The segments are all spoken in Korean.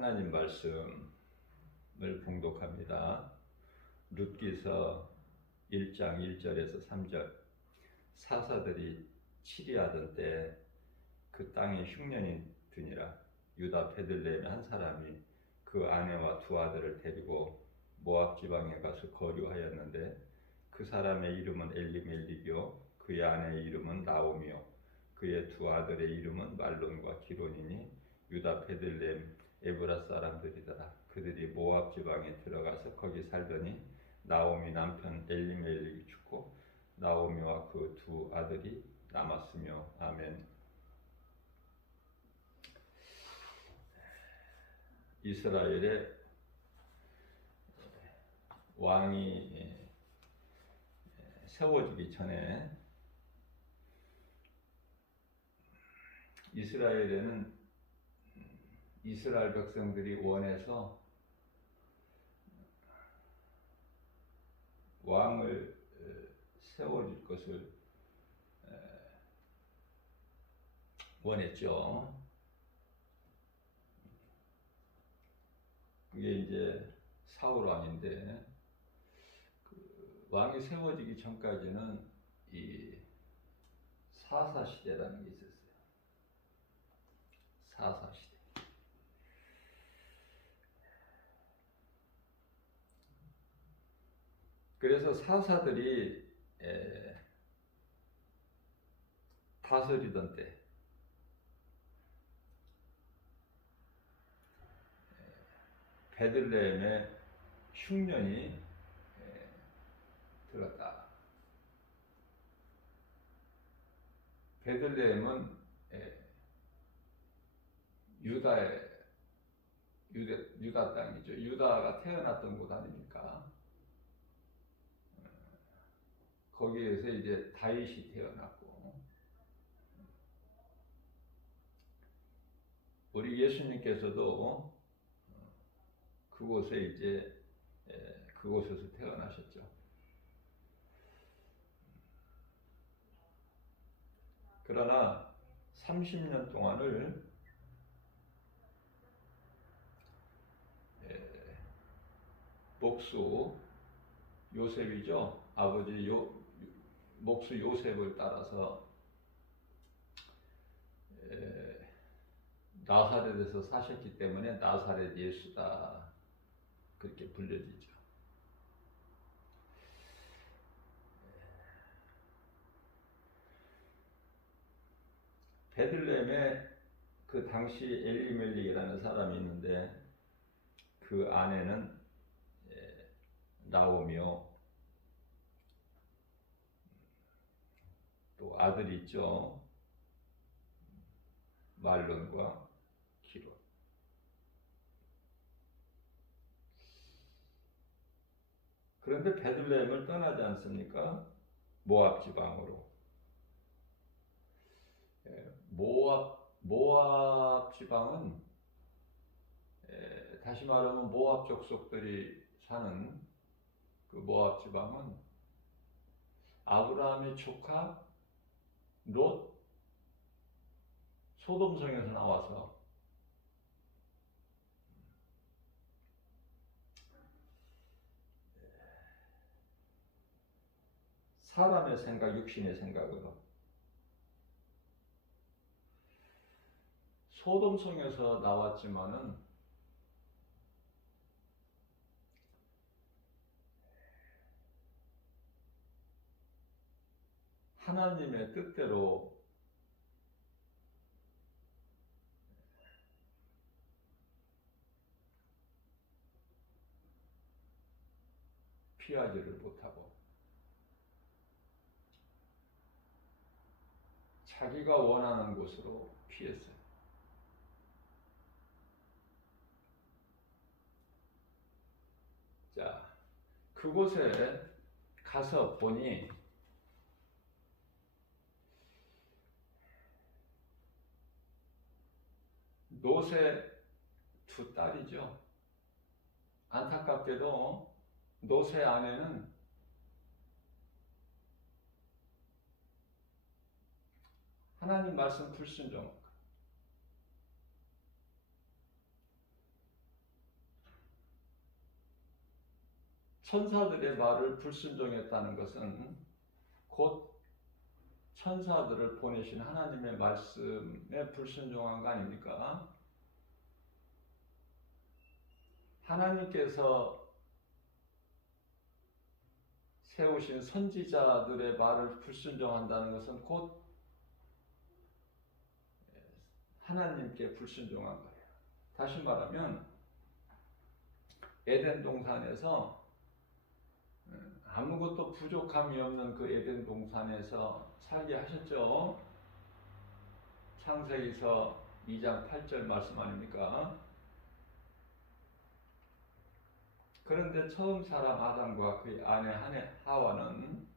하나님 말씀을 봉독합니다. 룻기서 1장 1절에서 3절. 사사들이 치리하던 때 그 땅에 흉년이 드니라. 유다 베들레헴의 한 사람이 그 아내와 두 아들을 데리고 모압 지방에 가서 거류하였는데 그 사람의 이름은 엘리멜릭이요 그의 아내의 이름은 나오미요 그의 두 아들의 이름은 말론과 기론이니 유다 베들레헴 에브라 사람들이더라. 그들이 모압 지방에 들어가서 거기 살더니 나오미 남편 엘리멜릭이 죽고 나오미와 그 두 아들이 남았으며. 아멘. 이스라엘의 왕이 세워지기 전에 이스라엘에는 이스라엘 백성들이 원해서 왕을 세워줄 것을 원했죠. 그게 이제 사울 왕인데 그 왕이 세워지기 전까지는 이 사사 시대라는 게 있었어요. 사사 시대. 그래서 사사들이 다스리던 때 베들레헴에 흉년이 들었다. 베들레헴은 유다 땅이죠. 유다가 태어났던 곳 아닙니까? 거기에서 이제 다윗이 태어났고, 우리 예수님께서도 그곳에 이제 그곳에서 태어나셨죠. 그러나 30년 동안을 목수 요셉이죠. 아버지 목수 요셉을 따라서 나사렛에서 사셨기 때문에 나사렛 예수다 그렇게 불려지죠. 베들레헴에 그 당시 엘리멜릭이라는 사람이 있는데 그 아내는 나오미요. 또 아들이 있죠. 말론과 기론. 그런데 베들레헴을 떠나지 않습니까? 모압 지방으로. 모압 지방은 다시 말하면 모압 족속들이 사는 그 모압 지방은 아브라함의 조카 롯 소돔성에서 나와서 사람의 생각, 육신의 생각으로 소돔성에서 나왔지만은 하나님의 뜻대로 피하지를 못하고 자기가 원하는 곳으로 피했어요. 자, 그곳에 가서 보니 롯의 두 딸이죠. 안타깝게도 롯의 아내는 하나님 말씀 불순종, 천사들의 말을 불순종했다는 것은 곧 천사들을 보내신 하나님의 말씀에 불순종한 거 아닙니까? 하나님께서 세우신 선지자들의 말을 불순종한다는 것은 곧 하나님께 불순종한 거예요. 다시 말하면 에덴 동산에서 아무것도 부족함이 없는 그 에덴 동산에서 살게 하셨죠. 창세기서 2장 8절 말씀 아닙니까? 그런데 처음 사람 아담과 그의 아내 하와는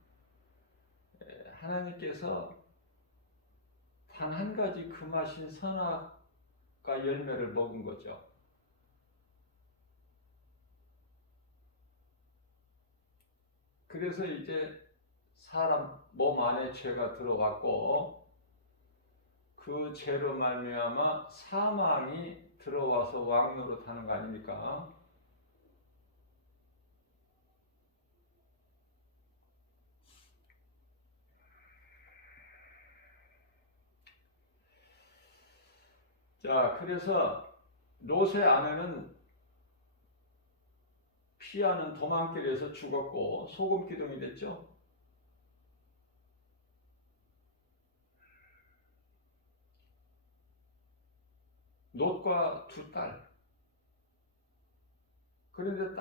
하나님께서 단 한 가지 금하신 선악과 열매를 먹은 거죠. 그래서 이제 사람 몸 안에 죄가 들어왔고 그 죄로 말미암아 사망이 들어와서 왕노릇하는 거 아닙니까? 자, 그래서 롯의 아내는 피하는 도망길에서 죽었고 소금 기둥이 됐죠. 롯과 두 딸. 그런데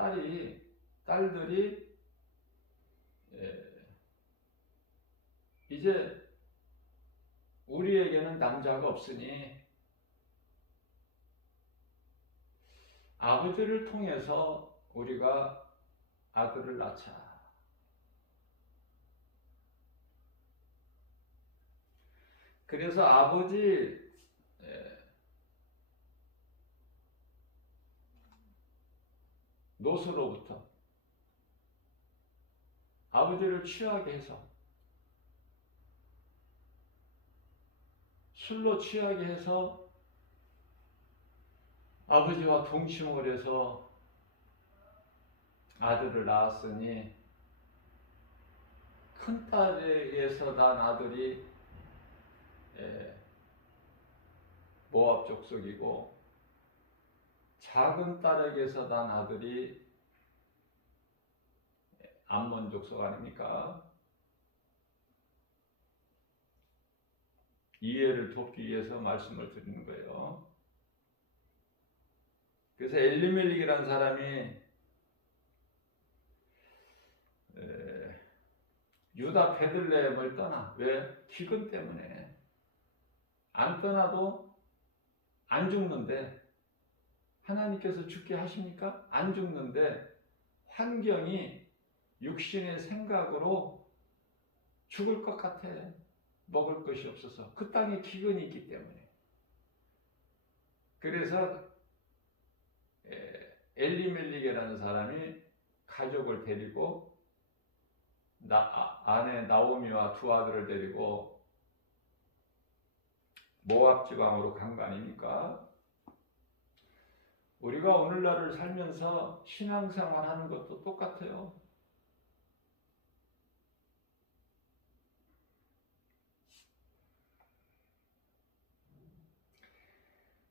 딸들이 이제 우리에게는 남자가 없으니 아버지를 통해서 우리가 아들을 낳자. 그래서 아버지 롯으로부터 아버지를 취하게 해서 술로 취하게 해서 아버지와 동침을 해서 아들을 낳았으니 큰 딸에게서 난 아들이 모압 족속이고 작은 딸에게서 난 아들이 암몬 족속 아닙니까? 이해를 돕기 위해서 말씀을 드리는 거예요. 그래서 엘리멜릭이라는 사람이 유다 베들레헴을 떠나. 왜? 기근 때문에. 안 떠나도 안 죽는데 하나님께서 죽게 하십니까? 안 죽는데 환경이 육신의 생각으로 죽을 것 같아. 먹을 것이 없어서. 그 땅에 기근이 있기 때문에. 그래서 엘리멜릭이라는 사람이 가족을 데리고 아내 나오미와 두 아들을 데리고 모압 지방으로 간 거 아닙니까? 우리가 오늘날을 살면서 신앙생활 하는 것도 똑같아요.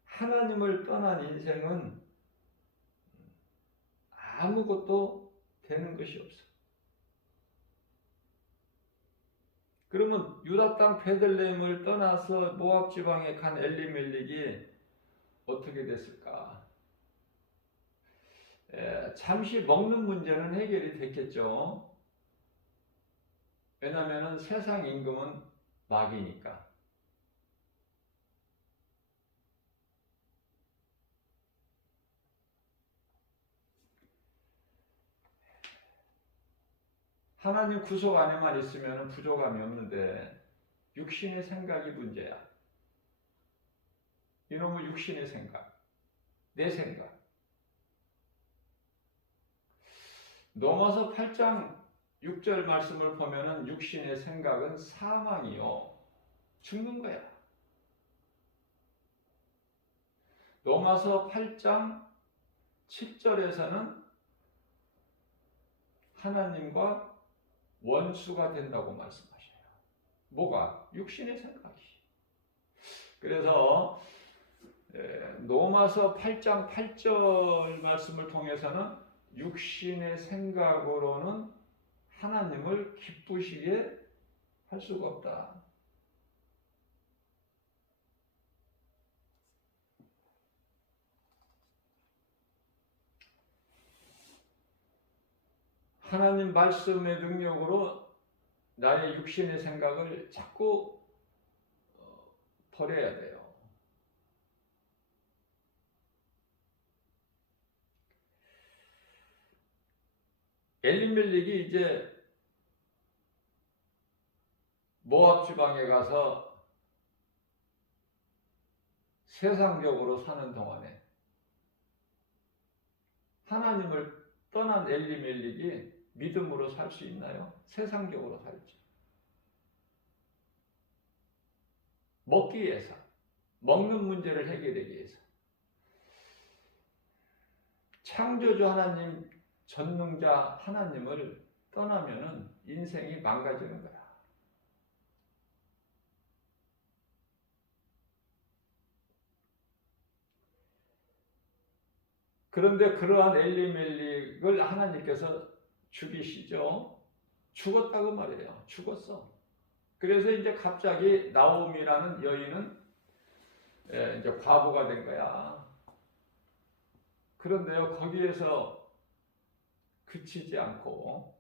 하나님을 떠난 인생은 아무것도 되는 것이 없어. 그러면 유다 땅 베들레헴을 떠나서 모압 지방에 간 엘리멜릭이 어떻게 됐을까? 잠시 먹는 문제는 해결이 됐겠죠. 왜냐하면 세상 임금은 마귀니까. 하나님 구속 안에만 있으면 부족함이 없는데 육신의 생각이 문제야. 이놈의 육신의 생각, 내 생각. 넘어서 8장 6절 말씀을 보면은 육신의 생각은 사망이요. 죽는 거야. 로마서 8장 7절에서는 하나님과 원수가 된다고 말씀하셔요. 뭐가? 육신의 생각이. 그래서 로마서 8장 8절 말씀을 통해서는 육신의 생각으로는 하나님을 기쁘시게 할 수가 없다. 하나님 말씀의 능력으로 나의 육신의 생각을 자꾸 버려야 돼요. 엘리멜렉이 이제 모압 지방에 가서 세상적으로 사는 동안에 하나님을 떠난 엘리멜렉이 믿음으로 살 수 있나요? 세상적으로 살죠. 먹기 위해서, 먹는 문제를 해결하기 위해서. 창조주 하나님, 전능자 하나님을 떠나면은 인생이 망가지는 거야. 그런데 그러한 엘리멜렉을 하나님께서 죽이시죠. 죽었다고 말해요. 죽었어. 그래서 이제 갑자기 나오미라는 여인은 이제 과부가 된 거야. 그런데요, 거기에서 그치지 않고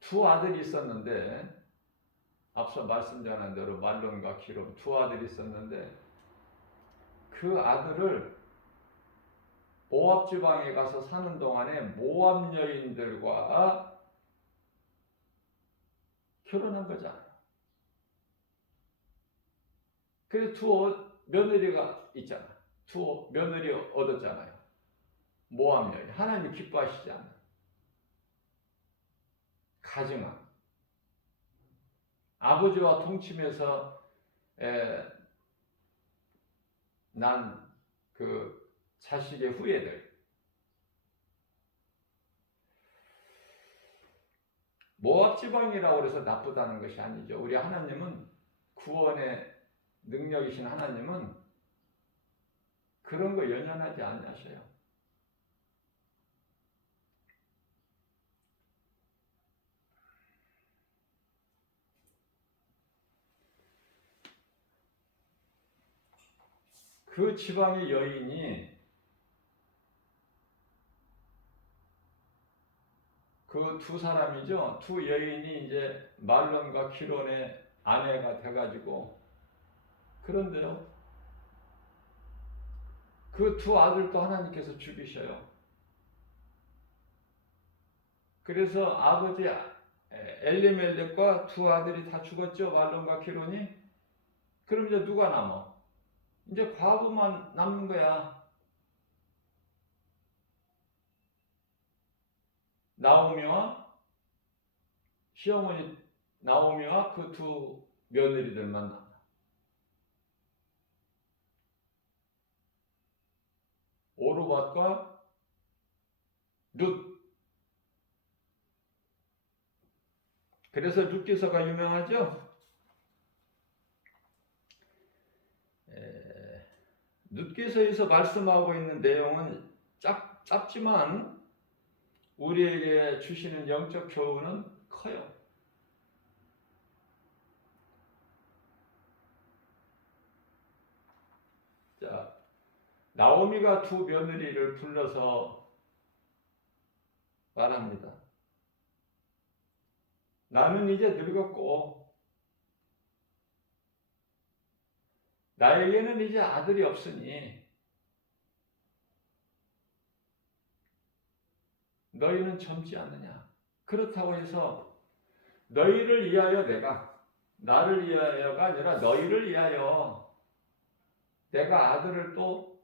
두 아들이 있었는데, 앞서 말씀드린 대로 말론과 기롬 두 아들이 있었는데, 그 아들을 모압 지방에 가서 사는 동안에 모압 여인들과 결혼한 거잖아요. 그래서 두 며느리가 있잖아. 두 며느리 얻었잖아요. 모압 여인. 하나님 기뻐하시지 않아요. 가증한 아버지와 동침해서 난 그 자식의 후예들. 모압 지방이라고 해서 나쁘다는 것이 아니죠. 우리 하나님은 구원의 능력이신 하나님은 그런 거 연연하지 않으셔요. 그 지방의 여인이 그 두 사람이죠. 두 여인이 이제 말론과 기론의 아내가 돼가지고, 그런데요, 그 두 아들도 하나님께서 죽이셔요. 그래서 아버지 엘리멜렉과 두 아들이 다 죽었죠. 말론과 기론이. 그럼 이제 누가 남아? 이제 과부만 남는 거야. 나오미와 시어머니 나오미와 그 두 며느리들만 남아. 오르밧과 룻. 그래서 룻기서가 유명하죠. 룻기서에서 말씀하고 있는 내용은 짧지만 우리에게 주시는 영적 교훈은 커요. 자, 나오미가 두 며느리를 불러서 말합니다. 나는 이제 늙었고 나에게는 이제 아들이 없으니 너희는 젊지 않느냐. 그렇다고 해서 너희를 위하여 나를 위하여가 아니라 너희를 위하여 내가 아들을 또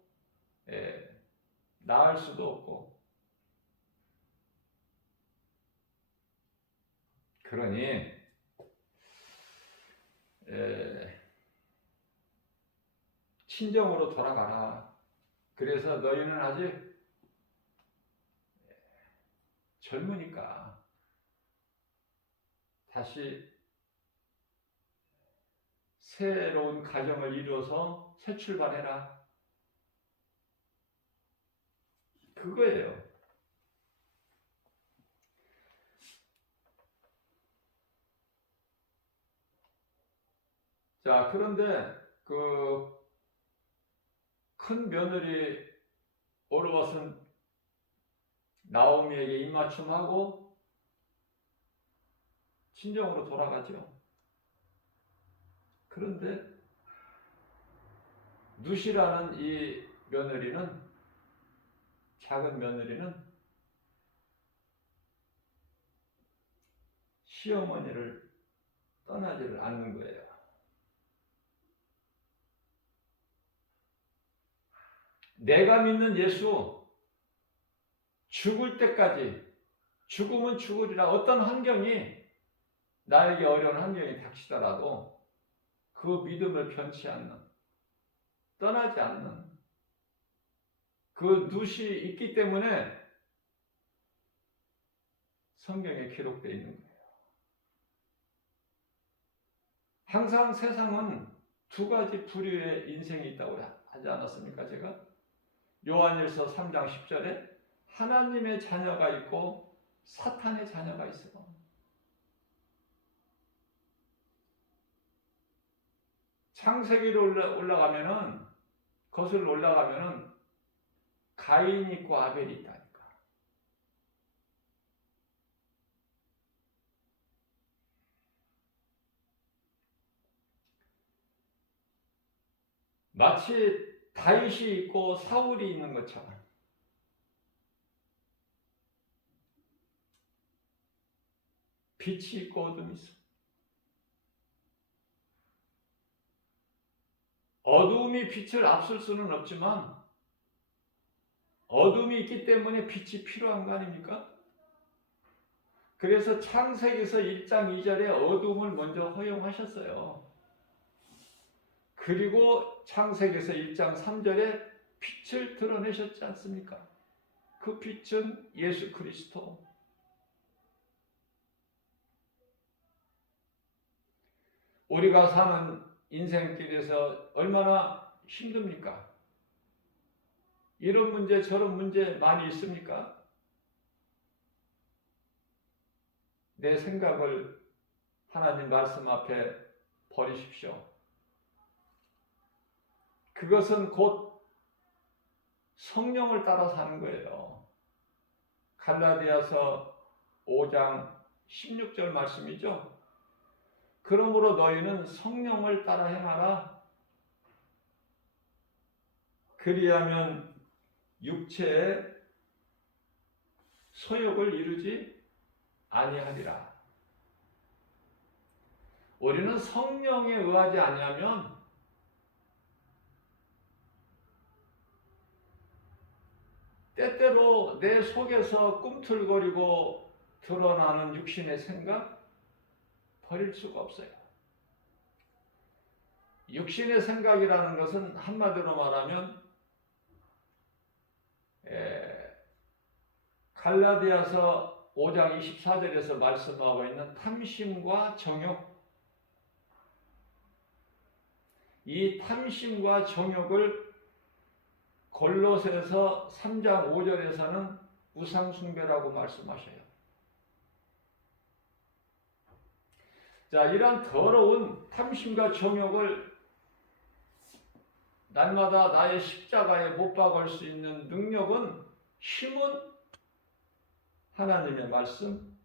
낳을 수도 없고, 그러니 친정으로 돌아가라. 그래서 너희는 아직 젊으니까 다시 새로운 가정을 이루어서 새 출발해라. 그거예요. 자, 그런데 그 큰 며느리 오르밧은 나오미에게 입맞춤하고 친정으로 돌아가죠. 그런데 누시라는 이 며느리는, 작은 며느리는 시어머니를 떠나지를 않는 거예요. 내가 믿는 예수, 죽을 때까지, 죽으면 죽으리라, 어떤 환경이, 나에게 어려운 환경이 닥치더라도 그 믿음을 변치 않는, 떠나지 않는 그 룻이 있기 때문에 성경에 기록되어 있는 거예요. 항상 세상은 두 가지 부류의 인생이 있다고 하지 않았습니까? 제가 요한일서 3장 10절에 하나님의 자녀가 있고 사탄의 자녀가 있어. 창세기로 올라가면은, 거슬러 올라가면은 가인이 있고 아벨이 있다니까. 마치 다윗이 있고 사울이 있는 것처럼 빛이 있고 어둠이 있어. 어둠이 빛을 앞설 수는 없지만 어둠이 있기 때문에 빛이 필요한 거 아닙니까? 그래서 창세기에서 1장 2절에 어둠을 먼저 허용하셨어요. 그리고 창세기에서 1장 3절에 빛을 드러내셨지 않습니까? 그 빛은 예수 그리스도. 우리가 사는 인생길에서 얼마나 힘듭니까? 이런 문제 저런 문제 많이 있습니까? 내 생각을 하나님 말씀 앞에 버리십시오. 그것은 곧 성령을 따라 사는 거예요. 갈라디아서 5장 16절 말씀이죠. 그러므로 너희는 성령을 따라 행하라. 그리하면 육체의 소욕을 이루지 아니하리라. 우리는 성령에 의하지 아니하면 때때로 내 속에서 꿈틀거리고 드러나는 육신의 생각 버릴 수가 없어요. 육신의 생각이라는 것은 한마디로 말하면 갈라디아서 5장 24절에서 말씀하고 있는 탐심과 정욕, 이 탐심과 정욕을 골로새서 3장 5절에서는 우상숭배라고 말씀하셔요. 자, 이런 더러운 탐심과 정욕을 날마다 나의 십자가에 못 박을 수 있는 능력은, 힘은 하나님의 말씀,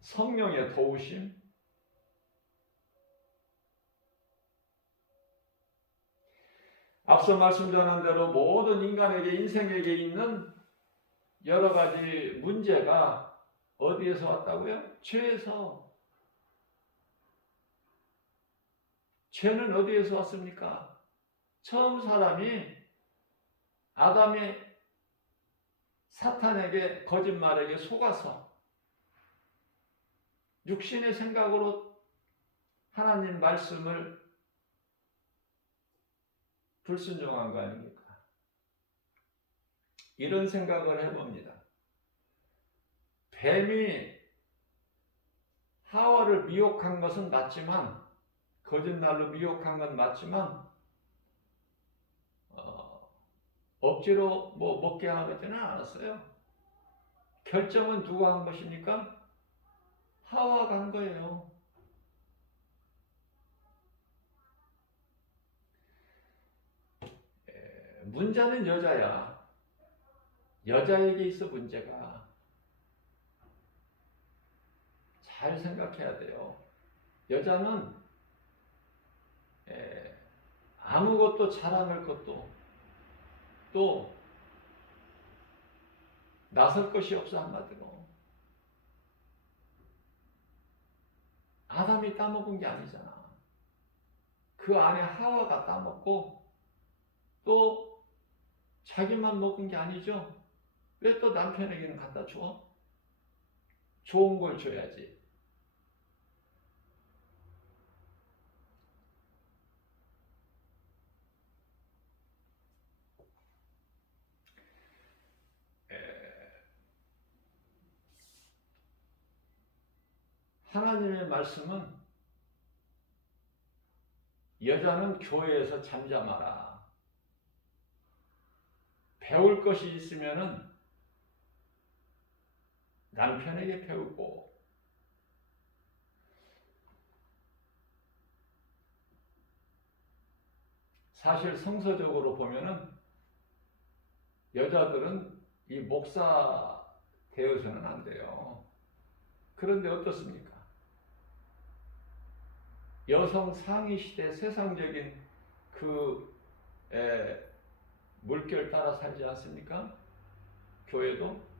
성령의 도우심, 앞서 말씀 전한 대로 모든 인간에게, 인생에게 있는 여러 가지 문제가 어디에서 왔다고요? 죄에서. 죄는 어디에서 왔습니까? 처음 사람이 아담이 사탄에게, 거짓말에게 속아서 육신의 생각으로 하나님 말씀을 불순종한 거 아닙니까? 이런 생각을 해봅니다. 뱀이 하와를 미혹한 것은 맞지만, 거짓말로 미혹한 건 맞지만, 억지로 뭐 먹게 하지는 않았어요. 결정은 누가 한 것입니까? 하와가 한 거예요. 문제는 여자야. 여자에게 있어 문제가. 잘 생각해야 돼요. 여자는 아무것도 자랑할 것도 또 나설 것이 없어. 한마디로 아담이 따먹은 게 아니잖아. 그 안에 하와가 따먹고 또 자기만 먹은 게 아니죠. 왜 또 남편에게는 갖다 줘? 좋은 걸 줘야지. 하나님의 말씀은 여자는 교회에서 잠잠하라. 배울 것이 있으면은 남편에게 배우고, 사실 성서적으로 보면은 여자들은 이 목사 되어서는 안 돼요. 그런데 어떻습니까? 여성 상위 시대 세상적인 그 물결 따라 살지 않습니까? 교회도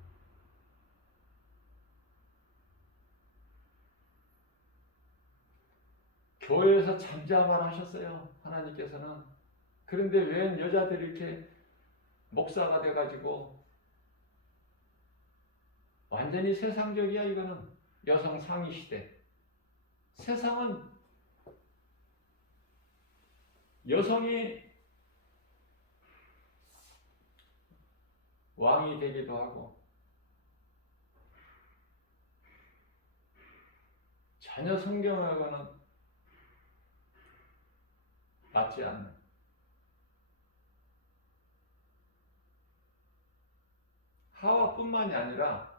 교회에서 잠잠을 하셨어요. 하나님께서는. 그런데 왜 여자들이 이렇게 목사가 돼가지고 완전히 세상적이야. 이거는 여성 상위 시대. 세상은 여성이 왕이 되기도 하고 전혀 성경하고는 맞지 않는, 하와뿐만이 아니라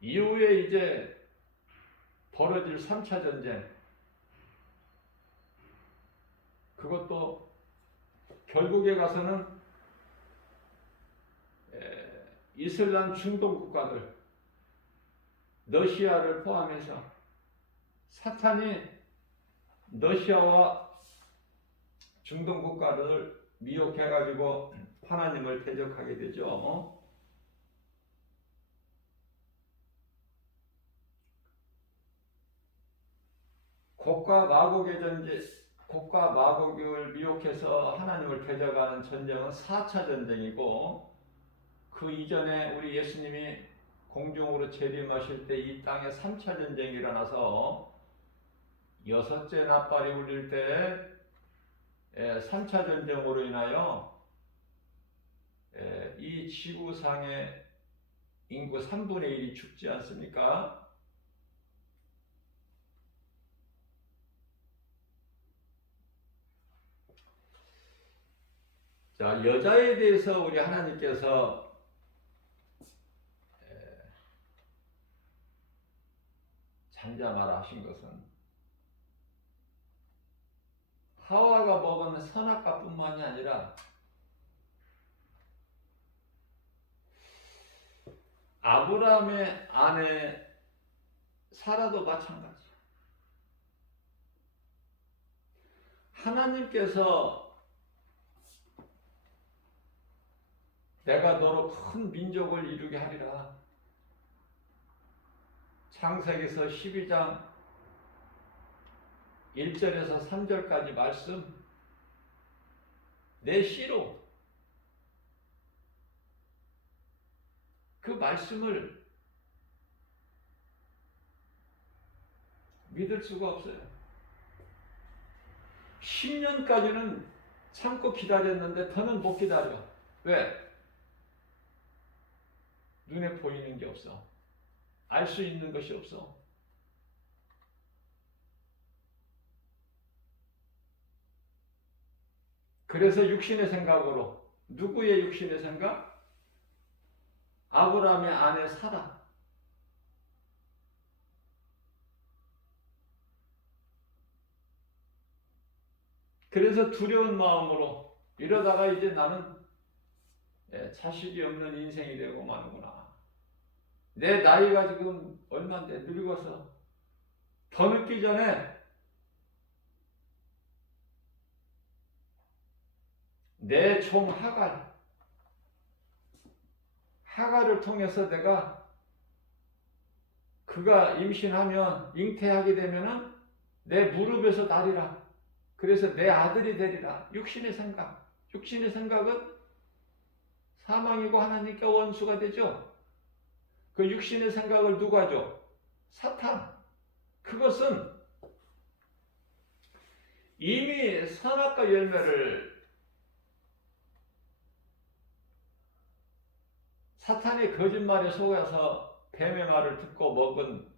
이후에 이제 벌어질 3차 전쟁, 그것도 결국에 가서는 이슬람 중동 국가들, 러시아를 포함해서 사탄이 러시아와 중동 국가를 미혹해가지고 하나님을 대적하게 되죠. 곡과 마곡의 전쟁, 곡과 마곡을 미혹해서 하나님을 대적하는 전쟁은 4차 전쟁이고, 그 이전에 우리 예수님이 공중으로 재림하실 때 이 땅에 3차 전쟁이 일어나서 여섯째 나팔이 울릴 때 3차 전쟁으로 인하여 이 지구상의 인구 3분의 1이 죽지 않습니까? 자, 여자에 대해서 우리 하나님께서 잠잠하라 하신 것은 하와가 먹은 선악과뿐만이 아니라 아브라함의 아내 사라도 마찬가지. 하나님께서 내가 너로 큰 민족을 이루게 하리라. 창세기서 12장 1절에서 3절까지 말씀, 내 씨로 그 말씀을 믿을 수가 없어요. 10년까지는 참고 기다렸는데 더는 못 기다려. 왜? 눈에 보이는 게 없어. 알 수 있는 것이 없어. 그래서 육신의 생각으로, 누구의 육신의 생각? 아브라함의 아내 사라. 그래서 두려운 마음으로 이러다가 이제 나는 자식이 없는 인생이 되고 마는구나. 내 나이가 지금 얼마인데 늙어서 더 늙기 전에 내 종 하갈을 통해서 내가 그가 임신하면 잉태하게 되면은 내 무릎에서 나리라. 그래서 내 아들이 되리라. 육신의 생각. 육신의 생각은 사망이고 하나님께 원수가 되죠. 그 육신의 생각을 누가 줘? 사탄. 그것은 이미 선악과 열매를 사탄의 거짓말에 속아서 뱀의 말을 듣고 먹은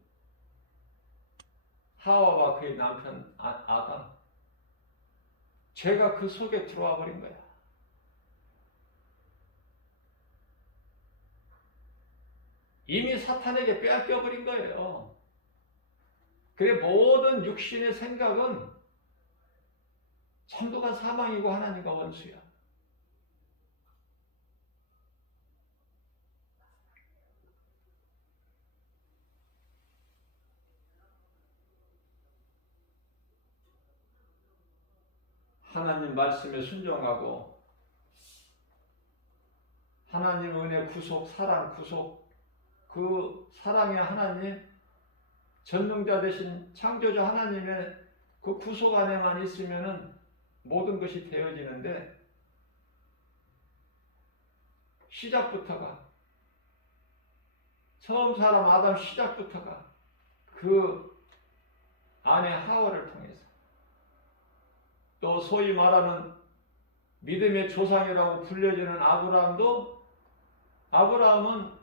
하와와 그의 남편 아담. 죄가 그 속에 들어와 버린 거야. 이미 사탄에게 빼앗겨 버린 거예요. 그래 모든 육신의 생각은 전부가 사망이고 하나님과 원수야. 하나님 말씀에 순종하고 하나님 은혜 구속, 사랑 구속, 그 사랑의 하나님, 전능자 되신 창조주 하나님의 그 구속 안에만 있으면은 모든 것이 되어지는데 시작부터가 처음 사람 아담 시작부터가 그 아내 하와를 통해서 또 소위 말하는 믿음의 조상이라고 불려지는 아브라함은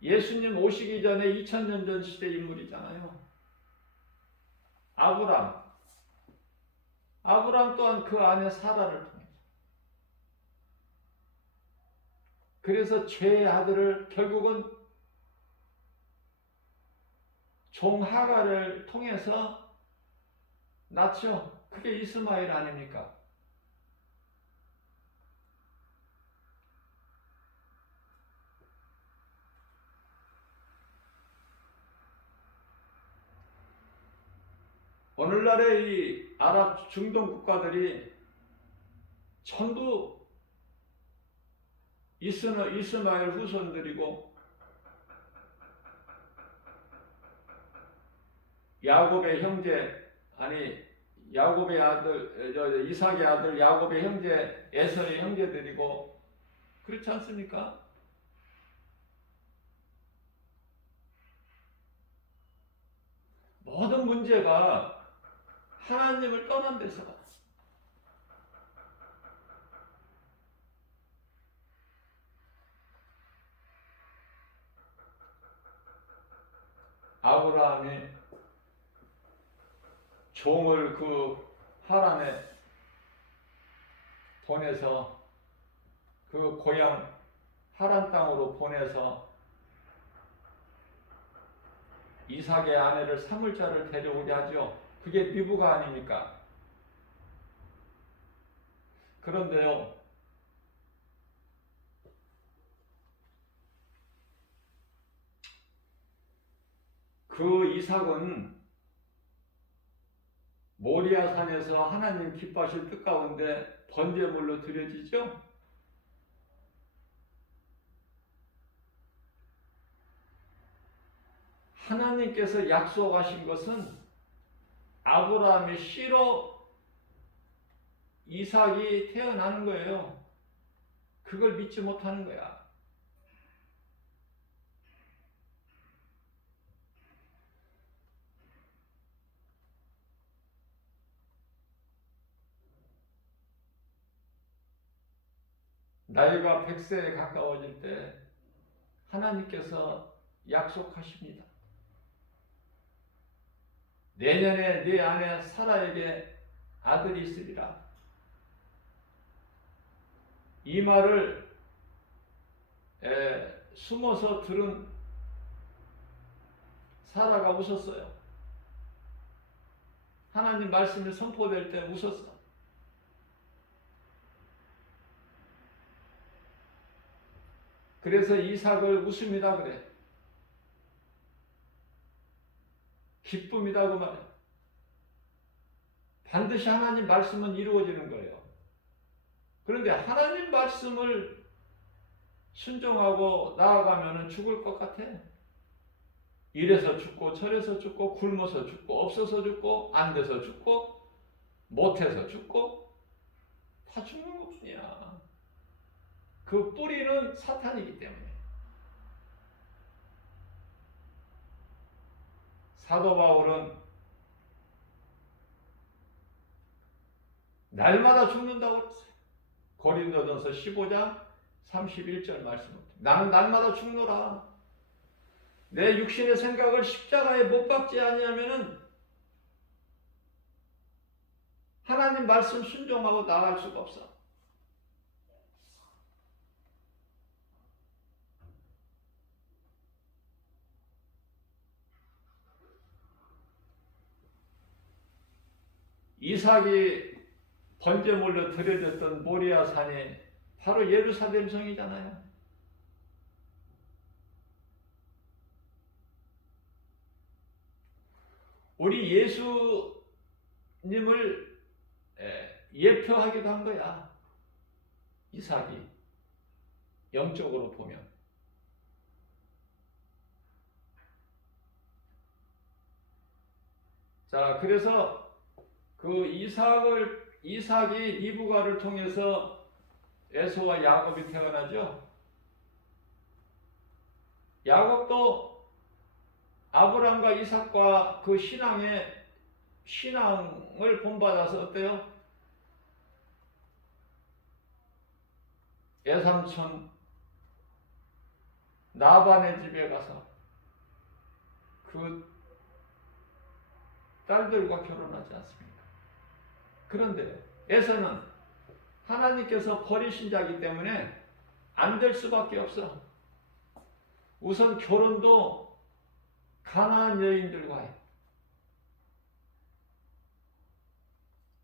예수님 오시기 전에 2000년 전 시대 인물이잖아요. 아브라함 또한 그 아내 사라를 통해서 그래서 죄의 아들을 결국은 종 하갈을 통해서 낳죠. 그게 이스마엘 아닙니까? 오늘날의 이 아랍 중동 국가들이 전부 이스마엘 후손들이고 야곱의 형제 야곱의 아들 이삭의 아들 야곱의 형제 에서의 형제들이고 그렇지 않습니까? 모든 문제가 하나님을 떠난 데서 아브라함이 종을 그 하란에 보내서 그 고향 하란 땅으로 보내서 이삭의 아내를 사물자를 데려오게 하죠. 그게 리브가 아닙니까? 그런데요, 그 이삭은 모리아산에서 하나님 기뻐하실 뜻 가운데 번제물로 드려지죠. 하나님께서 약속하신 것은 아브라함의 씨로 이삭이 태어나는 거예요. 그걸 믿지 못하는 거야. 나이가 100세에 가까워질 때 하나님께서 약속하십니다. 내년에 네 아내 사라에게 아들이 있으리라. 이 말을 숨어서 들은 사라가 웃었어요. 하나님 말씀이 선포될 때 웃었어. 그래서 이삭을 웃음이다 그래. 기쁨이다 그 말이야. 반드시 하나님 말씀은 이루어지는 거예요. 그런데 하나님 말씀을 순종하고 나아가면 죽을 것 같아. 이래서 죽고 저래서 죽고 굶어서 죽고 없어서 죽고 안 돼서 죽고 못해서 죽고 다 죽는 것뿐이야. 그 뿌리는 사탄이기 때문에. 사도 바울은 날마다 죽는다고 그랬어요. 고린도전서 15장 31절 말씀입니다. 나는 날마다 죽노라. 내 육신의 생각을 십자가에 못 박지 아니하면은 하나님 말씀 순종하고 나아갈 수가 없어. 이삭이 번제물로 드려졌던 모리아 산이 바로 예루살렘 성이잖아요. 우리 예수님을 예표하기도 한 거야. 이삭이 영적으로 보면. 자, 그래서 그 이삭이 리브가를 통해서 에서와 야곱이 태어나죠. 야곱도 아브라함과 이삭과 그 신앙을 본받아서 어때요? 외삼촌 나반의 집에 가서 그 딸들과 결혼하지 않습니까? 그런데 에서는 하나님께서 버리신 자이기 때문에 안 될 수밖에 없어. 우선 결혼도 가나안 여인들과 해.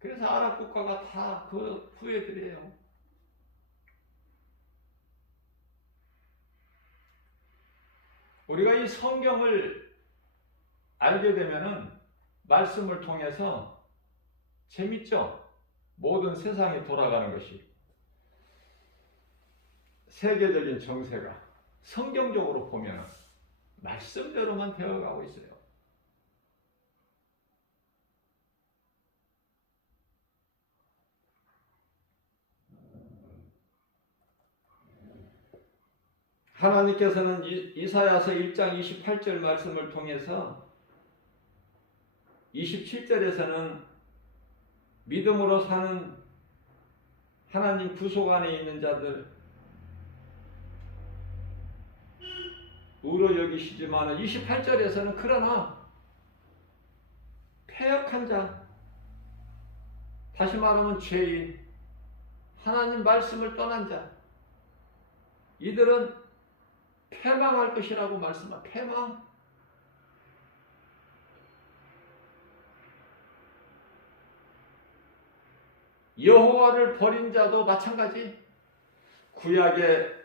그래서 아랍 국가가 다 그 후예들이에요. 우리가 이 성경을 알게 되면은 말씀을 통해서 재밌죠? 모든 세상이 돌아가는 것이. 세계적인 정세가 성경적으로 보면 말씀대로만 되어가고 있어요. 하나님께서는 이사야서 1장 28절 말씀을 통해서 27절에서는 믿음으로 사는 하나님 구속 안에 있는 자들 우로 여기시지만 28절에서는 그러나 패역한 자, 다시 말하면 죄인, 하나님 말씀을 떠난 자, 이들은 패망할 것이라고 말씀합니다. 패망. 여호와를 버린 자도 마찬가지. 구약의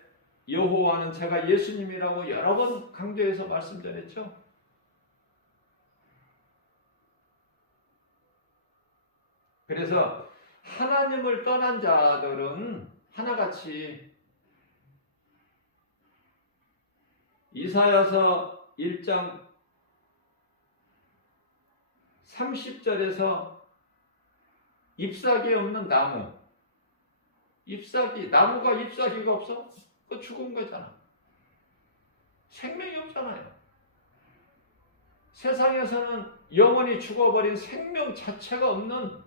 여호와는 제가 예수님이라고 여러 번 강조해서 말씀 전했죠. 그래서 하나님을 떠난 자들은 하나같이 이사야서 1장 30절에서 잎사귀 없는 나무, 나무가 잎사귀가 없어? 그거 죽은 거잖아. 생명이 없잖아요. 세상에서는 영원히 죽어버린 생명 자체가 없는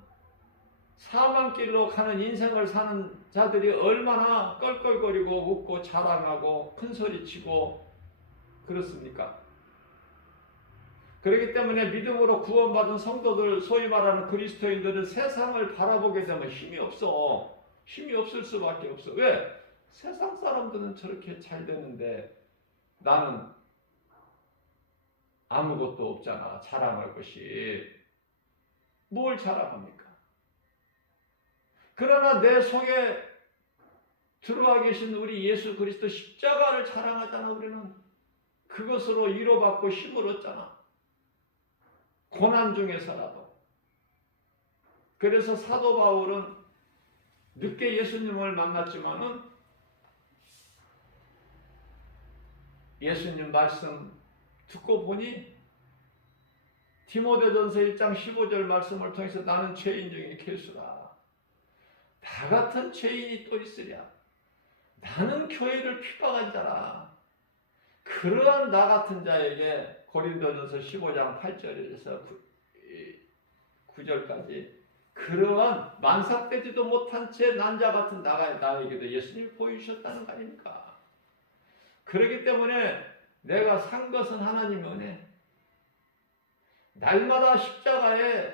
사망길로 가는 인생을 사는 자들이 얼마나 껄껄거리고 웃고 자랑하고 큰소리치고 그렇습니까? 그렇기 때문에 믿음으로 구원받은 성도들, 소위 말하는 그리스도인들은 세상을 바라보게 되면 힘이 없어. 힘이 없을 수밖에 없어. 왜? 세상 사람들은 저렇게 잘 되는데 나는 아무것도 없잖아. 자랑할 것이. 뭘 자랑합니까? 그러나 내 속에 들어와 계신 우리 예수 그리스도 십자가를 자랑하잖아. 우리는 그것으로 위로받고 힘을 얻잖아. 고난 중에서라도. 그래서 사도 바울은 늦게 예수님을 만났지만은 예수님 말씀 듣고 보니 디모데전서 1장 15절 말씀을 통해서 나는 죄인 중에 괴수라. 나 같은 죄인이 또 있으랴. 나는 교회를 핍박한 자라. 그러한 나 같은 자에게 고린도전서 15장 8절에서 9절까지 그러한 만삭되지도 못한 채 난자 같은 나에게도 예수님이 보여주셨다는 거 아닙니까? 그렇기 때문에 내가 산 것은 하나님의 은혜. 날마다 십자가에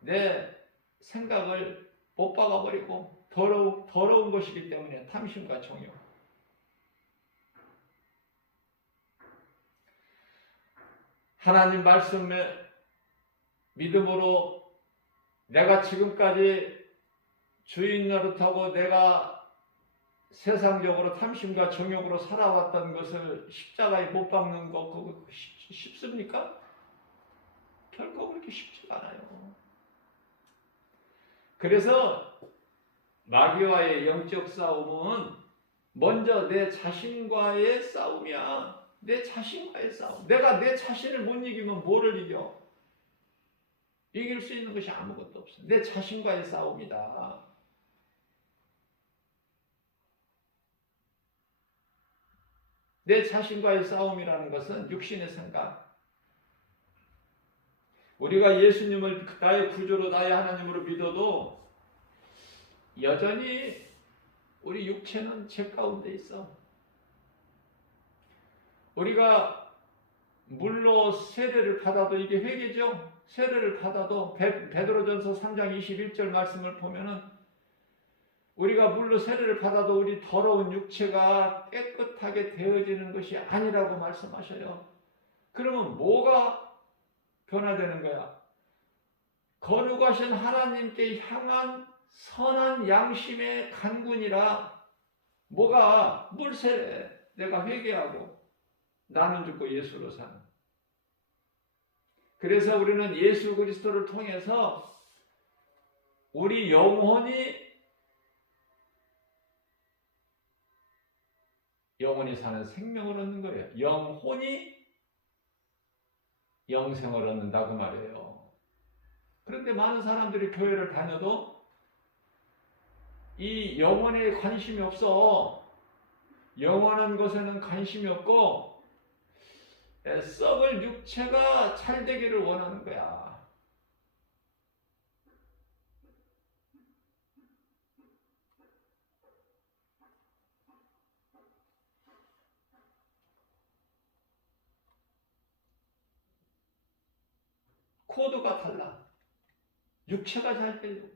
내 생각을 못 박아버리고 더러운 것이기 때문에 탐심과 정욕. 하나님 말씀에 믿음으로 내가 지금까지 주인 노릇하고 내가 세상적으로 탐심과 정욕으로 살아왔던 것을 십자가에 못 박는 거 그거 쉽습니까? 결코 그렇게 쉽지가 않아요. 그래서 마귀와의 영적 싸움은 먼저 내 자신과의 싸움이야. 내 자신과의 싸움. 내가 내 자신을 못 이기면 뭐를 이겨? 이길 수 있는 것이 아무것도 없어. 내 자신과의 싸움이다. 내 자신과의 싸움이라는 것은 육신의 생각. 우리가 예수님을 나의 구주로 나의 하나님으로 믿어도 여전히 우리 육체는 죄 가운데 있어. 우리가 물로 세례를 받아도 이게 회개죠. 세례를 받아도 베드로전서 3장 21절 말씀을 보면은 우리가 물로 세례를 받아도 우리 더러운 육체가 깨끗하게 되어지는 것이 아니라고 말씀하셔요. 그러면 뭐가 변화되는 거야? 거룩하신 하나님께 향한 선한 양심의 간군이라. 뭐가? 물세례. 내가 회개하고 나는 죽고 예수로 사는. 그래서 우리는 예수 그리스도를 통해서 우리 영혼이 사는 생명을 얻는 거예요. 영혼이 영생을 얻는다고 말해요. 그런데 많은 사람들이 교회를 다녀도 이 영혼에 관심이 없어. 영원한 것에는 관심이 없고 썩을 육체가 잘 되기를 원하는 거야. 코드가 달라. 육체가 잘 되려고.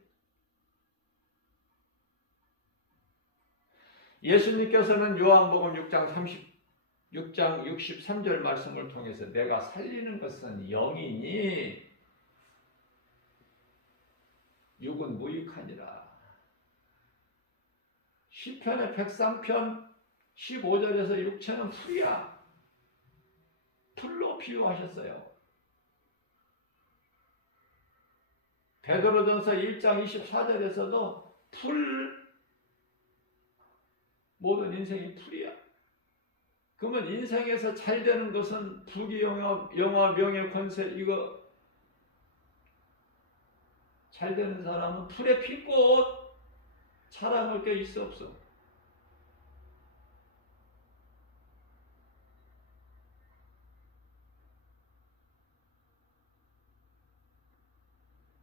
예수님께서는 요한복음 6장 63절 말씀을 통해서 내가 살리는 것은 영이니 육은 무익하니라. 시편의 103편 15절에서 육체는 풀이야. 풀로 비유하셨어요. 베드로전서 1장 24절에서도 모든 인생이 풀이야. 그러면 인생에서 잘 되는 것은 부귀, 영화, 명예, 권세, 이거 잘 되는 사람은 풀에 핀 꽃 자랑할 게 있어 없어?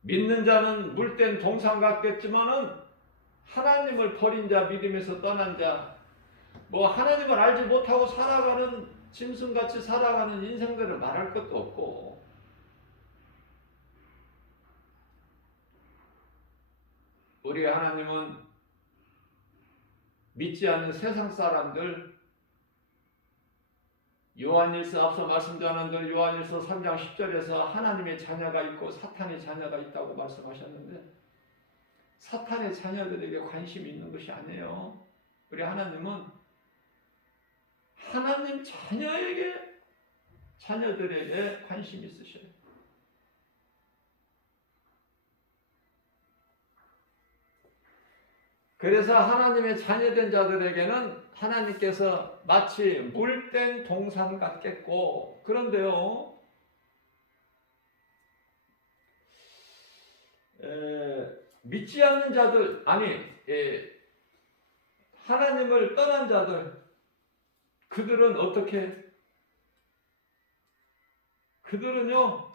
믿는 자는 물된 동상 같겠지만은 하나님을 버린 자, 믿음에서 떠난 자, 뭐 하나님을 알지 못하고 살아가는 짐승같이 살아가는 인생들을 말할 것도 없고, 우리 하나님은 믿지 않는 세상 사람들, 요한일서 앞서 말씀 전한 요한일서 3장 10절에서 하나님의 자녀가 있고 사탄의 자녀가 있다고 말씀하셨는데, 사탄의 자녀들에게 관심이 있는 것이 아니에요. 우리 하나님은 하나님 자녀들에게 관심이 있으셔요. 그래서 하나님의 자녀된 자들에게는 하나님께서 마치 물된 동산 같겠고, 그런데요, 믿지 않는 자들, 하나님을 떠난 자들, 그들은 어떻게? 그들은요,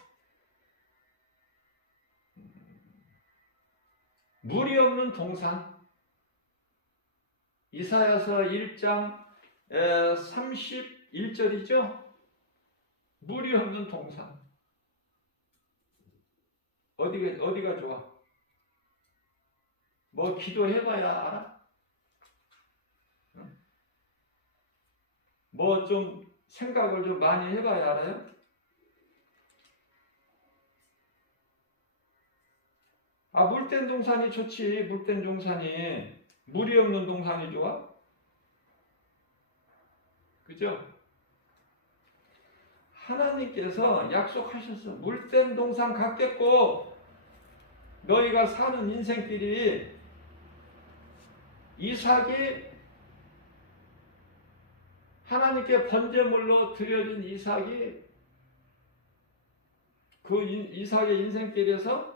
물이 없는 동산, 이사야서 1장 31절이죠. 물이 없는 동산. 어디가 좋아? 뭐 기도해봐야 알아? 뭐 좀 생각을 좀 많이 해봐야 알아요? 물된 동산이 좋지. 물된 동산이. 물이 없는 동산이 좋아? 그죠? 하나님께서 약속하셨어. 물된 동산 같겠고, 너희가 사는 인생길이, 이삭이 하나님께 번제물로 드려진 이삭이 그 이삭의 인생길에서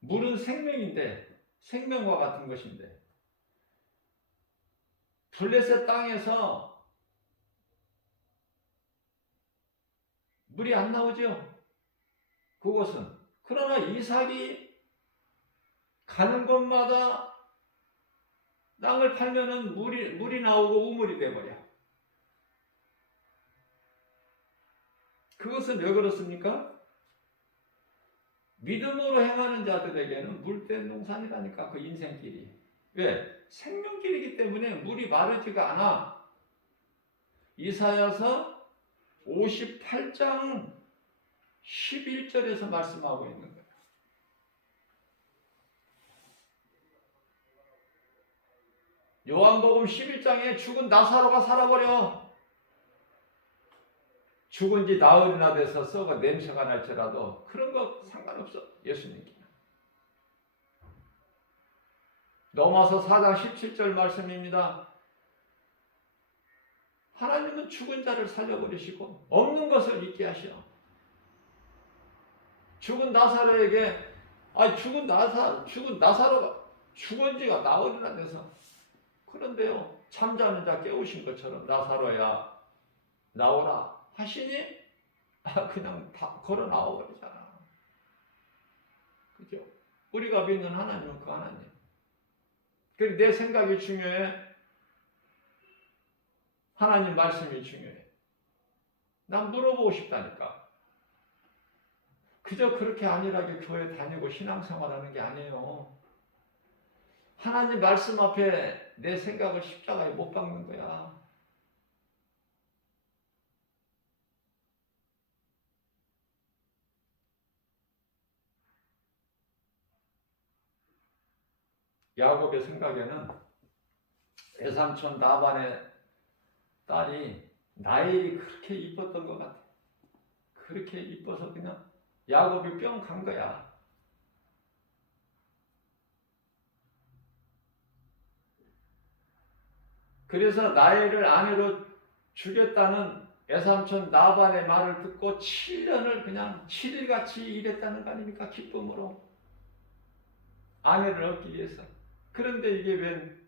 물은 생명인데, 생명과 같은 것인데, 블레셋 땅에서 물이 안 나오죠. 그곳은. 그러나 이삭이 가는 곳마다 땅을 팔면은 물이 나오고 우물이 돼버려. 그것은 왜 그렇습니까? 믿음으로 행하는 자들에게는 물된 동산이라니까, 그 인생길이. 왜? 생명길이기 때문에 물이 마르지가 않아. 이사야서 58장 11절에서 말씀하고 있는 거예요. 요한복음 11장에 죽은 나사로가 살아버려. 죽은 지 나흘이나 돼서 썩어 냄새가 날지라도 그런 거 상관없어, 예수님께. 넘어서 4장 17절 말씀입니다. 하나님은 죽은 자를 살려버리시고 없는 것을 있게 하시오. 죽은 나사로에게, 죽은 나사로가 죽은 지가 나흘이나 돼서, 그런데요, 잠자는 자 깨우신 것처럼 나사로야 나오라 하시니 그냥 다 걸어 나와버리잖아. 그죠? 우리가 믿는 하나님은 그 하나님. 그리고 내 생각이 중요해? 하나님 말씀이 중요해. 난 물어보고 싶다니까. 그저 그렇게 안일하게 교회 다니고 신앙생활하는 게 아니에요. 하나님 말씀 앞에 내 생각을 십자가에 못 박는 거야. 야곱의 생각에는 외삼촌 라반의 딸이 나엘이 그렇게 이뻤던 것 같아. 그렇게 이뻐서 그냥 야곱이 뿅 간 거야. 그래서 나엘을 아내로 주겠다는 외삼촌 라반의 말을 듣고 7년을 그냥 7일같이 일했다는 거 아닙니까? 기쁨으로. 아내를 얻기 위해서. 그런데 이게 웬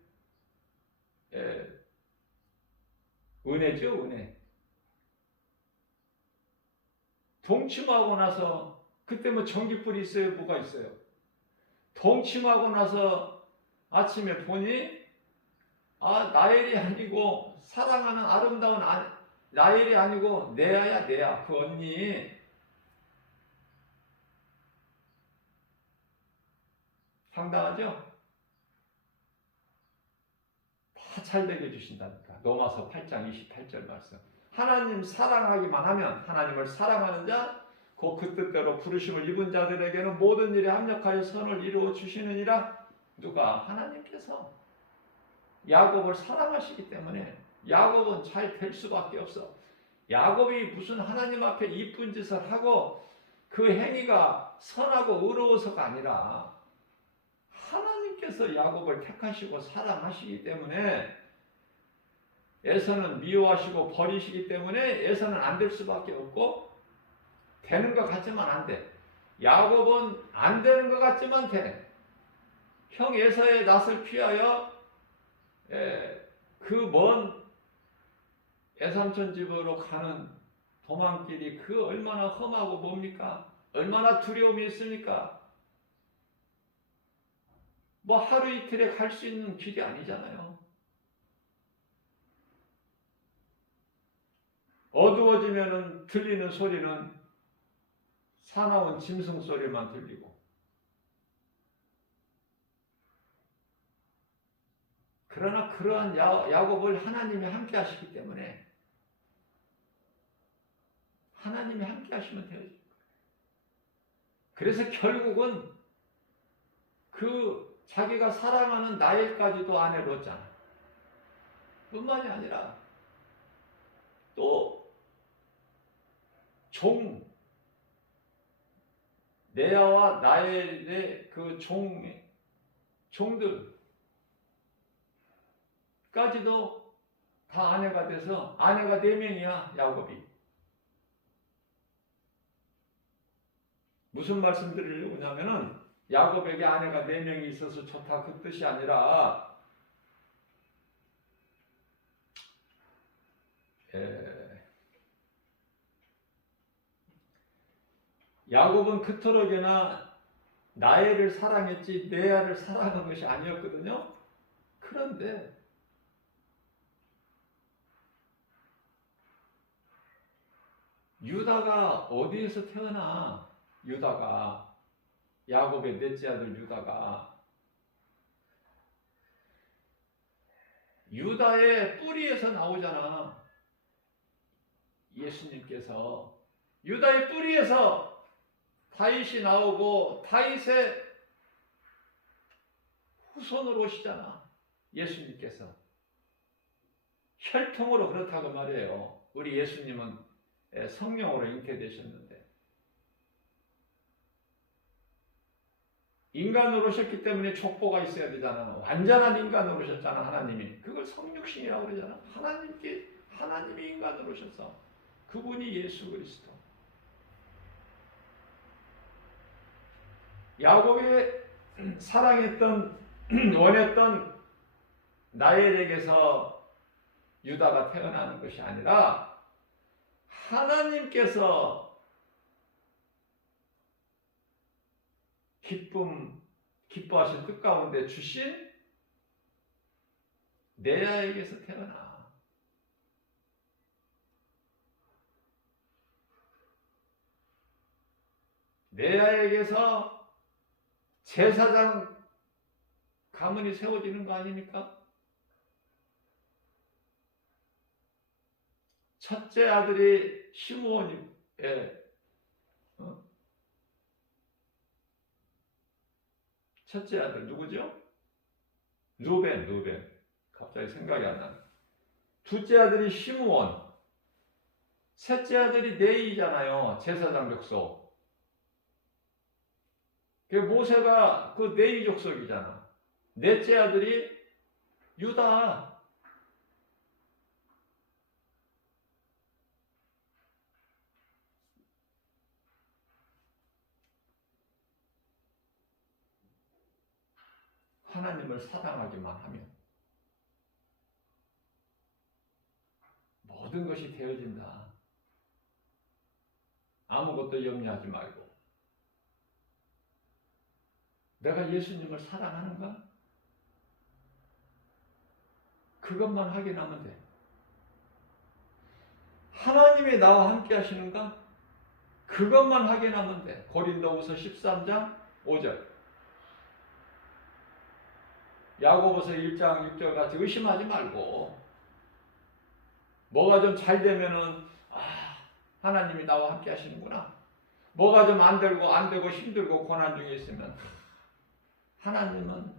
은혜죠, 은혜. 동침하고 나서 그때 뭐 전기불이 있어요? 뭐가 있어요? 동침하고 나서 아침에 보니 나엘이 아니고 사랑하는 아름다운 나엘이 아니고 네아야 네아 그 언니. 황당하죠? 다 잘되게 해주신다니까. 로마서 8장 28절 말씀. 하나님 사랑하기만 하면 하나님을 사랑하는 자 곧 그 뜻대로 부르심을 입은 자들에게는 모든 일에 합력하여 선을 이루어 주시느니라. 누가? 하나님께서. 야곱을 사랑하시기 때문에 야곱은 잘 될 수밖에 없어. 야곱이 무슨 하나님 앞에 이쁜 짓을 하고 그 행위가 선하고 의로워서가 아니라 하나님께서 야곱을 택하시고 사랑하시기 때문에 에서는 미워하시고 버리시기 때문에 에서는 안 될 수밖에 없고 되는 것 같지만 안 돼. 야곱은 안 되는 것 같지만 되네. 형 에서의 낯을 피하여 그 먼 애삼촌 집으로 가는 도망길이 그 얼마나 험하고 뭡니까? 얼마나 두려움이 있습니까? 뭐 하루 이틀에 갈 수 있는 길이 아니잖아요. 어두워지면은 들리는 소리는 사나운 짐승 소리만 들리고, 그러나 그러한 야곱을 하나님이 함께 하시기 때문에 하나님이 함께 하시면 돼요. 그래서 결국은 그 자기가 사랑하는 나엘까지도 아내로 얻잖아. 뿐만이 아니라 또 레아와 나엘의 그 종들까지도 다 아내가 돼서 아내가 4명이야 야곱이. 무슨 말씀 드리려고 하냐면은 야곱에게 아내가 4명이 있어서 좋다 그 뜻이 아니라 야곱은 그토록이나 나엘을 사랑했지 레아를 사랑한 것이 아니었거든요. 그런데 유다가 어디에서 태어나? 유다가 야곱의 넷째 아들 유다의 뿌리에서 나오잖아. 예수님께서 유다의 뿌리에서 다윗이 나오고 다윗의 후손으로 오시잖아. 예수님께서 혈통으로 그렇다고 말해요. 우리 예수님은 성령으로 잉태되셨는데 인간으로 오셨기 때문에 족보가 있어야 되잖아. 완전한 인간으로 오셨잖아. 하나님이 그걸 성육신이라고 그러잖아. 하나님이 인간으로 오셔서 그분이 예수 그리스도. 야곱이 사랑했던 원했던 나엘에게서 유다가 태어나는 것이 아니라 하나님께서 기뻐하신 뜻 가운데 주신 레아에게서 태어나. 레아에게서 제사장 가문이 세워지는 거 아닙니까? 첫째 아들이 시므온이 첫째 아들 누구죠? 루벤. 갑자기 생각이 안 나네. 둘째 아들이 시므온. 셋째 아들이 네이잖아요. 제사장 족속. 그 모세가 그 네이 족속이잖아. 넷째 아들이 유다. 하나님을 사랑하기만 하면 모든 것이 되어진다. 아무것도 염려하지 말고 내가 예수님을 사랑하는가? 그것만 확인하면 돼. 하나님이 나와 함께 하시는가? 그것만 확인하면 돼. 고린도후서 13장 5절. 야고보서 1장 6절 같이 의심하지 말고 뭐가 좀 잘 되면은 하나님이 나와 함께 하시는구나. 뭐가 좀 안 되고 힘들고 고난 중에 있으면 하나님은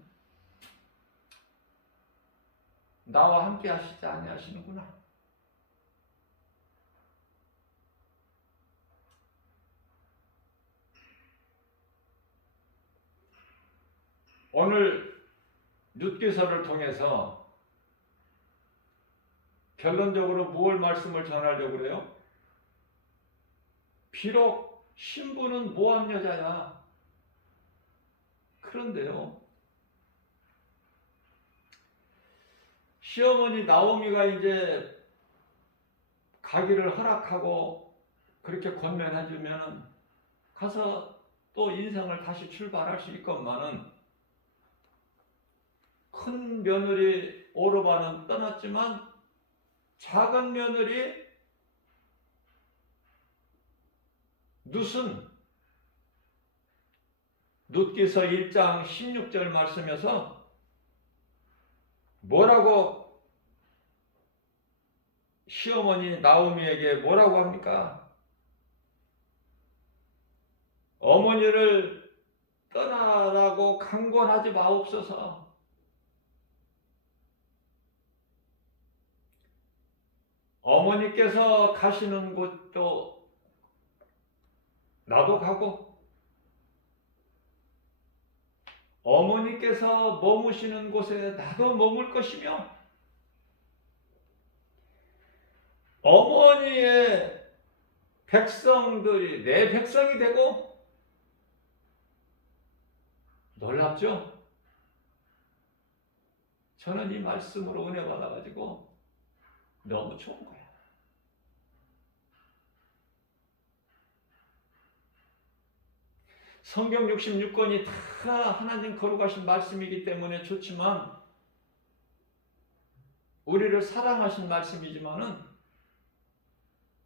나와 함께 하시지 아니하시는구나. 오늘 룻기서를 통해서 결론적으로 무엇 말씀을 전하려고 그래요? 비록 신부는 모함 여자야. 그런데요, 시어머니 나오미가 이제 가기를 허락하고 그렇게 권면해주면 가서 또 인생을 다시 출발할 수 있건만은 큰 며느리 오르바는 떠났지만 작은 며느리 룻은 룻기서 1장 16절 말씀에서 뭐라고 시어머니 나오미에게 뭐라고 합니까? 어머니를 떠나라고 강권하지 마옵소서. 어머니께서 가시는 곳도 나도 가고 어머니께서 머무시는 곳에 나도 머물 것이며 어머니의 백성들이 내 백성이 되고 놀랍죠? 저는 이 말씀으로 은혜 받아가지고 너무 좋은 거예요. 성경 66권이 다 하나님 거룩하신 말씀이기 때문에 좋지만 우리를 사랑하신 말씀이지만은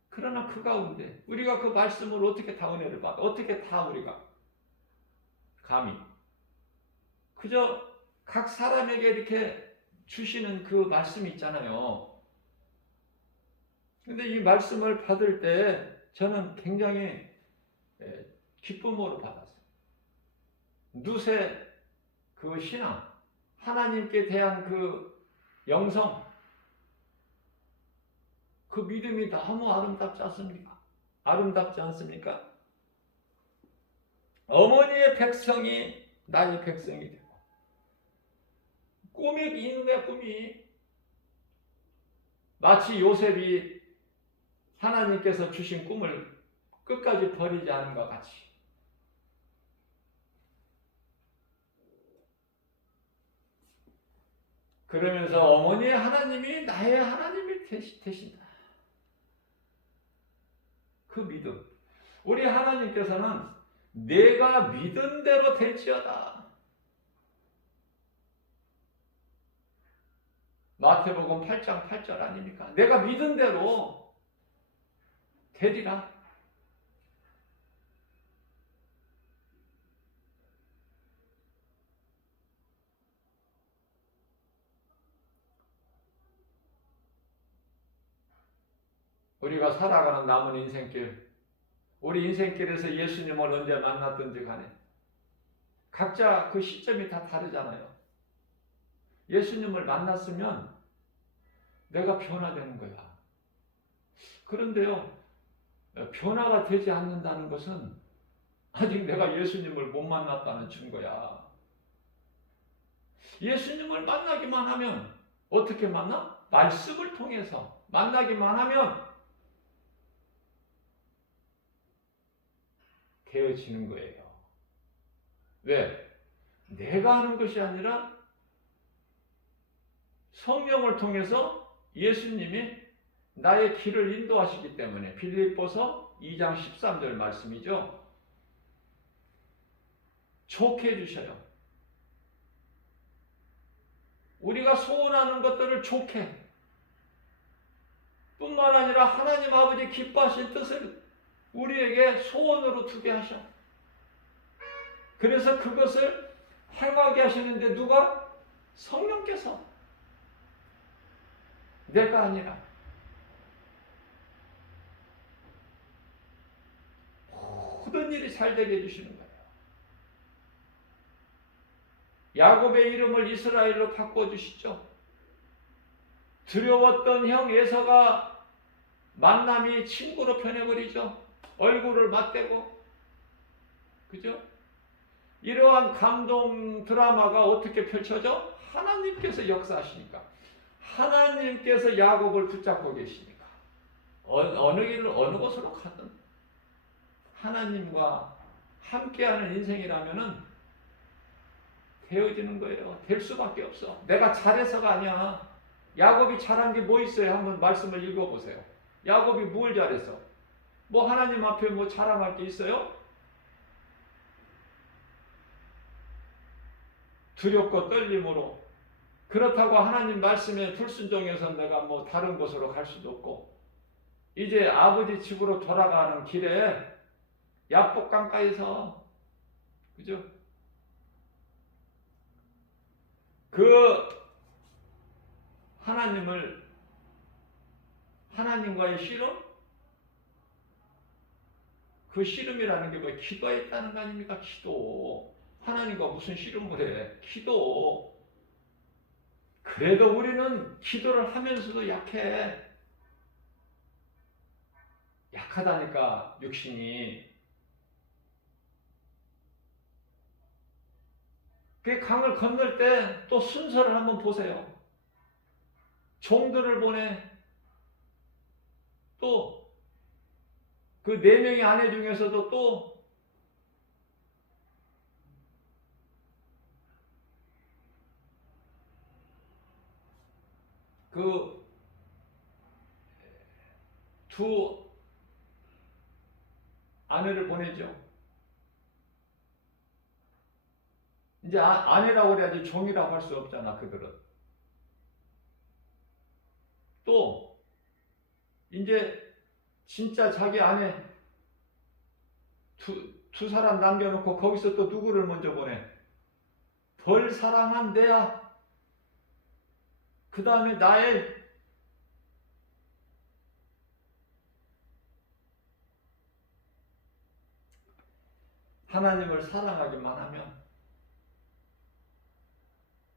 그러나 그 가운데 우리가 그 말씀을 어떻게 다 은혜를 받아? 어떻게 다 우리가 감히 그저 각 사람에게 이렇게 주시는 그 말씀이 있잖아요. 근데 이 말씀을 받을 때 저는 굉장히 기쁨으로 받았어요. 룻의 그 신앙, 하나님께 대한 그 영성, 그 믿음이 너무 아름답지 않습니까? 아름답지 않습니까? 어머니의 백성이 나의 백성이 되고 꿈이 이놈의 꿈이 마치 요셉이 하나님께서 주신 꿈을 끝까지 버리지 않은 것 같이 그러면서 어머니의 하나님이 나의 하나님이 되신다. 그 믿음. 우리 하나님께서는 내가 믿은 대로 될지어다. 마태복음 8장 8절 아닙니까? 내가 믿은 대로 되리라. 우리가 살아가는 남은 인생길, 우리 인생길에서 예수님을 언제 만났든지 간에 각자 그 시점이 다 다르잖아요. 예수님을 만났으면 내가 변화되는 거야. 그런데요, 변화가 되지 않는다는 것은 아직 내가 예수님을 못 만났다는 증거야. 예수님을 만나기만 하면 어떻게 만나? 말씀을 통해서 만나기만 하면 되어지는 거예요. 왜? 내가 하는 것이 아니라 성령을 통해서 예수님이 나의 길을 인도하시기 때문에 빌립보서 2장 13절 말씀이죠. 좋게 해주셔요. 우리가 소원하는 것들을 좋게, 뿐만 아니라 하나님 아버지 기뻐하신 뜻을 우리에게 소원으로 두게 하셔. 그래서 그것을 행하게 하시는데 누가? 성령께서. 내가 아니라. 모든 일이 잘 되게 해주시는 거예요. 야곱의 이름을 이스라엘로 바꿔주시죠. 두려웠던 형 에서가 만남이 친구로 변해버리죠. 얼굴을 맞대고. 그죠? 이러한 감동 드라마가 어떻게 펼쳐져? 하나님께서 역사하시니까. 하나님께서 야곱을 붙잡고 계시니까. 어느 길을 어느 곳으로 가든 하나님과 함께하는 인생이라면은 되어지는 거예요. 될 수밖에 없어. 내가 잘해서가 아니야. 야곱이 잘한 게 뭐 있어요? 한번 말씀을 읽어보세요. 야곱이 뭘 잘했어? 뭐 하나님 앞에 뭐 자랑할 게 있어요? 두렵고 떨림으로. 그렇다고 하나님 말씀에 불순종해서 내가 뭐 다른 곳으로 갈 수도 없고, 이제 아버지 집으로 돌아가는 길에 야복강가에서, 그죠? 그 하나님과의 씨름? 그 씨름이라는 게 뭐 기도했다는 거 아닙니까? 기도. 하나님과 무슨 씨름을 해? 기도. 그래도 우리는 기도를 하면서도 약해. 약하다니까, 육신이. 그 강을 건널 때 또 순서를 한번 보세요. 종들을 보내. 또 그 4명의 아내 중에서도 또 그 두 아내를 보내죠. 이제 아내라고 그래야지 종이라고 할 수 없잖아, 그들은. 또 이제 진짜 자기 아내 두 사람 남겨놓고 거기서 또 누구를 먼저 보내? 덜 사랑한 내야. 그 다음에 나의. 하나님을 사랑하기만 하면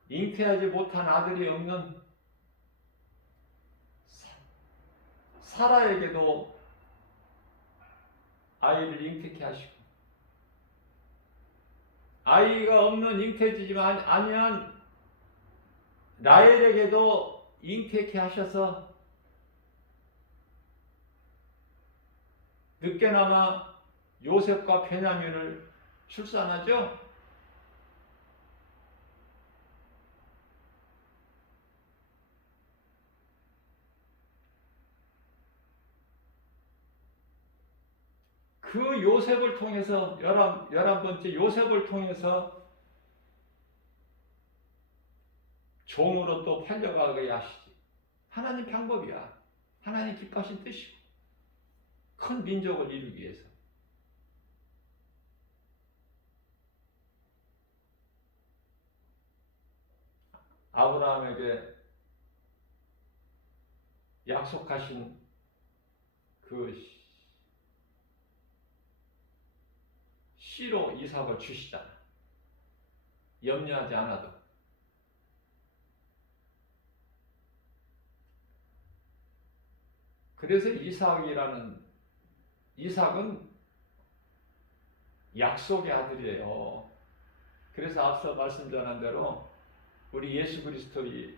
잉태하지 못한 아들이 없는 사라에게도 아이를 잉태케 하시고, 아이가 없는 잉태지지만 아니한 라헬에게도 잉태케 하셔서 늦게나마 요셉과 베냐민을 출산하죠. 그 요셉을 통해서 11번째 요셉을 통해서 종으로 또 팔려가게 하시지. 하나님 방법이야. 하나님 기뻐하신 뜻이고, 큰 민족을 이루기 위해서. 아브라함에게 약속하신 그 씨로 이삭을 주시잖아. 염려하지 않아도. 그래서 이삭은 약속의 아들이에요. 그래서 앞서 말씀 전한 대로 우리 예수 그리스도의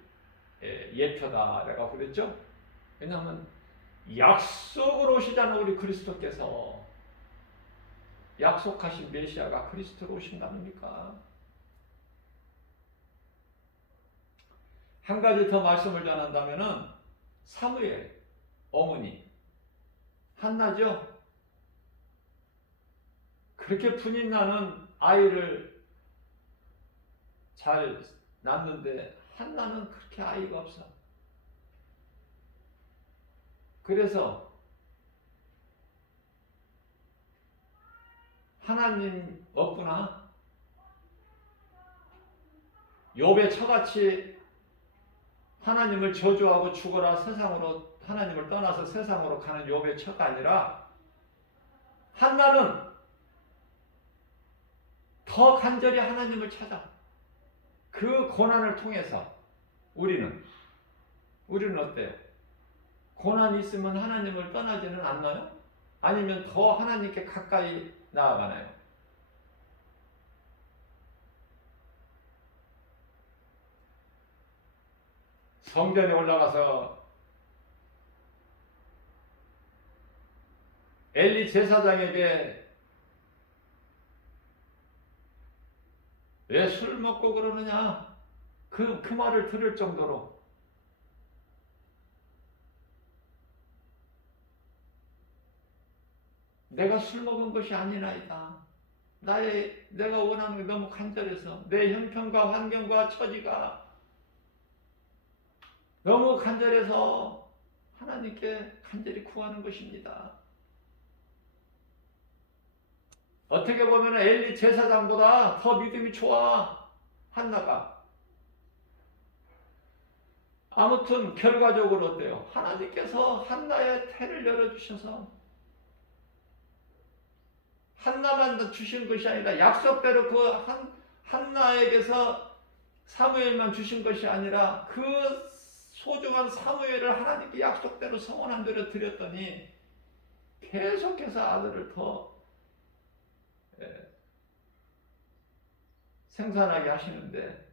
예표다라고 그랬죠. 왜냐하면 약속으로 오시잖아. 우리 그리스도께서 약속하신 메시아가 그리스도로 오신다니까. 한 가지 더 말씀을 전한다면은 사무엘 어머니 한나죠. 그렇게 분이 나는 아이를 잘 낳는데 한나는 그렇게 아이가 없어. 그래서 하나님 없구나. 욥의 처같이 하나님을 저주하고 죽어라 세상으로 하나님을 떠나서 세상으로 가는 욥의 처가 아니라 한나는 더 간절히 하나님을 찾아. 그 고난을 통해서 우리는 어때요? 고난이 있으면 하나님을 떠나지는 않나요? 아니면 더 하나님께 가까이 나아가나요? 성전에 올라가서 엘리 제사장에게 왜 술 먹고 그러느냐? 그 말을 들을 정도로 내가 술 먹은 것이 아니나이다. 내가 원하는 게 너무 간절해서 내 형편과 환경과 처지가 너무 간절해서 하나님께 간절히 구하는 것입니다. 어떻게 보면 엘리 제사장보다 더 믿음이 좋아 한나가. 아무튼 결과적으로 어때요? 하나님께서 한나의 태를 열어주셔서 한나만 주신 것이 아니라 약속대로 그 한나에게서 사무엘만 주신 것이 아니라 그 소중한 사무엘을 하나님께 약속대로 성원한 대로 드렸더니 계속해서 아들을 더 생산하게 하시는데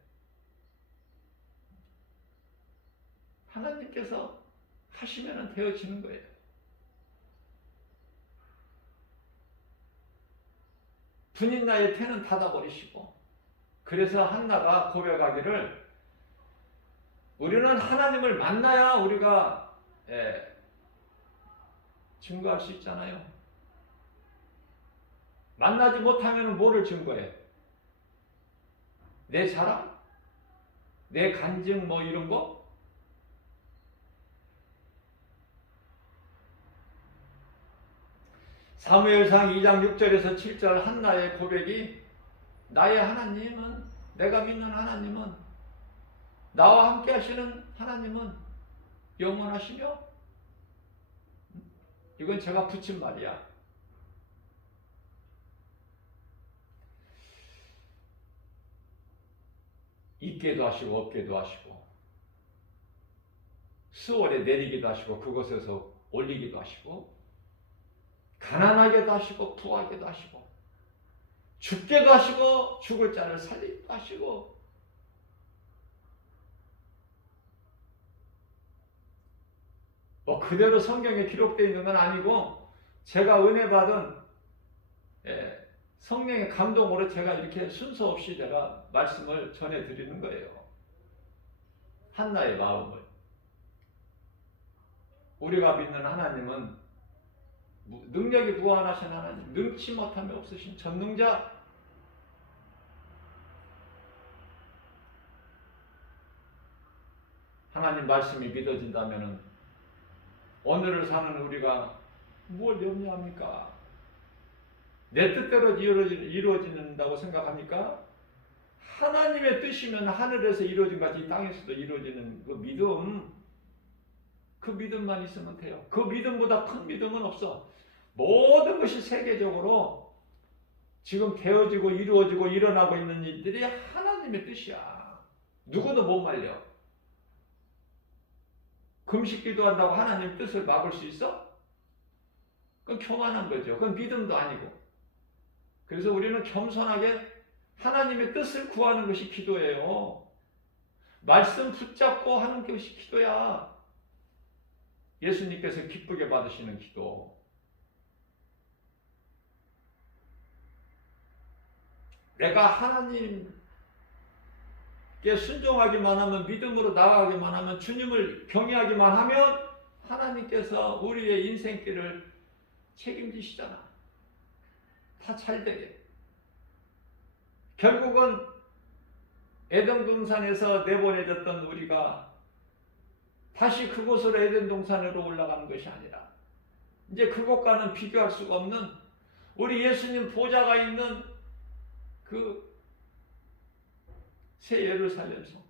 하나님께서 하시면 되어지는 거예요. 분인나의 태는 닫아버리시고 그래서 한나가 고백하기를 우리는 하나님을 만나야 우리가 증거할 수 있잖아요. 만나지 못하면 뭐를 증거해? 내 자랑? 내 간증 뭐 이런 거? 사무엘상 2장 6절에서 7절 한나의 고백이 나의 하나님은 내가 믿는 하나님은 나와 함께 하시는 하나님은 영원하시며 이건 제가 붙인 말이야. 있게도 하시고 없게도 하시고 수월에 내리기도 하시고 그곳에서 올리기도 하시고 가난하게도 하시고 부하게도 하시고 죽게도 하시고 죽을 자를 살리기도 하시고 뭐 그대로 성경에 기록되어 있는 건 아니고 제가 은혜 받은 성령의 감동으로 제가 이렇게 순서 없이 제가 말씀을 전해드리는 거예요. 한나의 마음을. 우리가 믿는 하나님은 능력이 무한하신 하나님, 능치 못함이 없으신 전능자, 하나님 말씀이 믿어진다면 오늘을 사는 우리가 무엇을 염려합니까? 내 뜻대로 이루어진다고 생각합니까? 하나님의 뜻이면 하늘에서 이루어진 같이 땅에서도 이루어지는 그 믿음만 있으면 돼요. 그 믿음보다 큰 믿음은 없어. 모든 것이 세계적으로 지금 되어지고 이루어지고 일어나고 있는 일들이 하나님의 뜻이야. 누구도 못 말려. 금식 기도한다고 하나님 뜻을 막을 수 있어? 그건 교만한 거죠. 그건 믿음도 아니고. 그래서 우리는 겸손하게 하나님의 뜻을 구하는 것이 기도예요. 말씀 붙잡고 하는 것이 기도야. 예수님께서 기쁘게 받으시는 기도. 내가 하나님께 순종하기만 하면, 믿음으로 나아가기만 하면, 주님을 경외하기만 하면 하나님께서 우리의 인생길을 책임지시잖아. 다 잘되게. 결국은 에덴 동산에서 내보내졌던 우리가 다시 그곳으로 에덴 동산으로 올라가는 것이 아니라 이제 그곳과는 비교할 수가 없는 우리 예수님 보좌가 있는 그 새 예루살렘성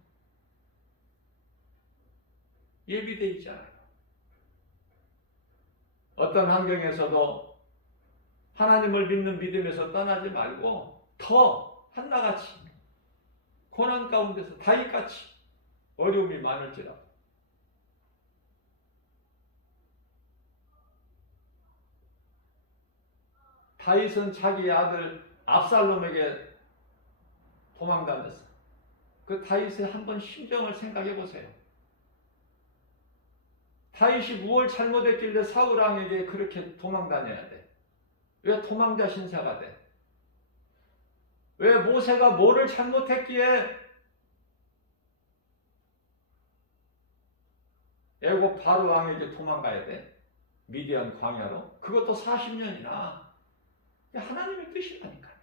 예비되어 있잖아요. 어떤 환경에서도 하나님을 믿는 믿음에서 떠나지 말고 더 한나같이 고난 가운데서 다윗같이 어려움이 많을지라도 다윗은 자기 아들 압살롬에게 도망다녔어요. 그 다윗의 한번 심정을 생각해 보세요. 다윗이 무엇을 잘못했길래 사울 왕에게 그렇게 도망다녀야 돼? 왜 도망자 신사가 돼? 왜 모세가 뭐를 잘못했기에 애굽 바로 왕에게 도망가야 돼? 미디안 광야로? 그것도 40년이나. 하나님의 뜻이라니까요.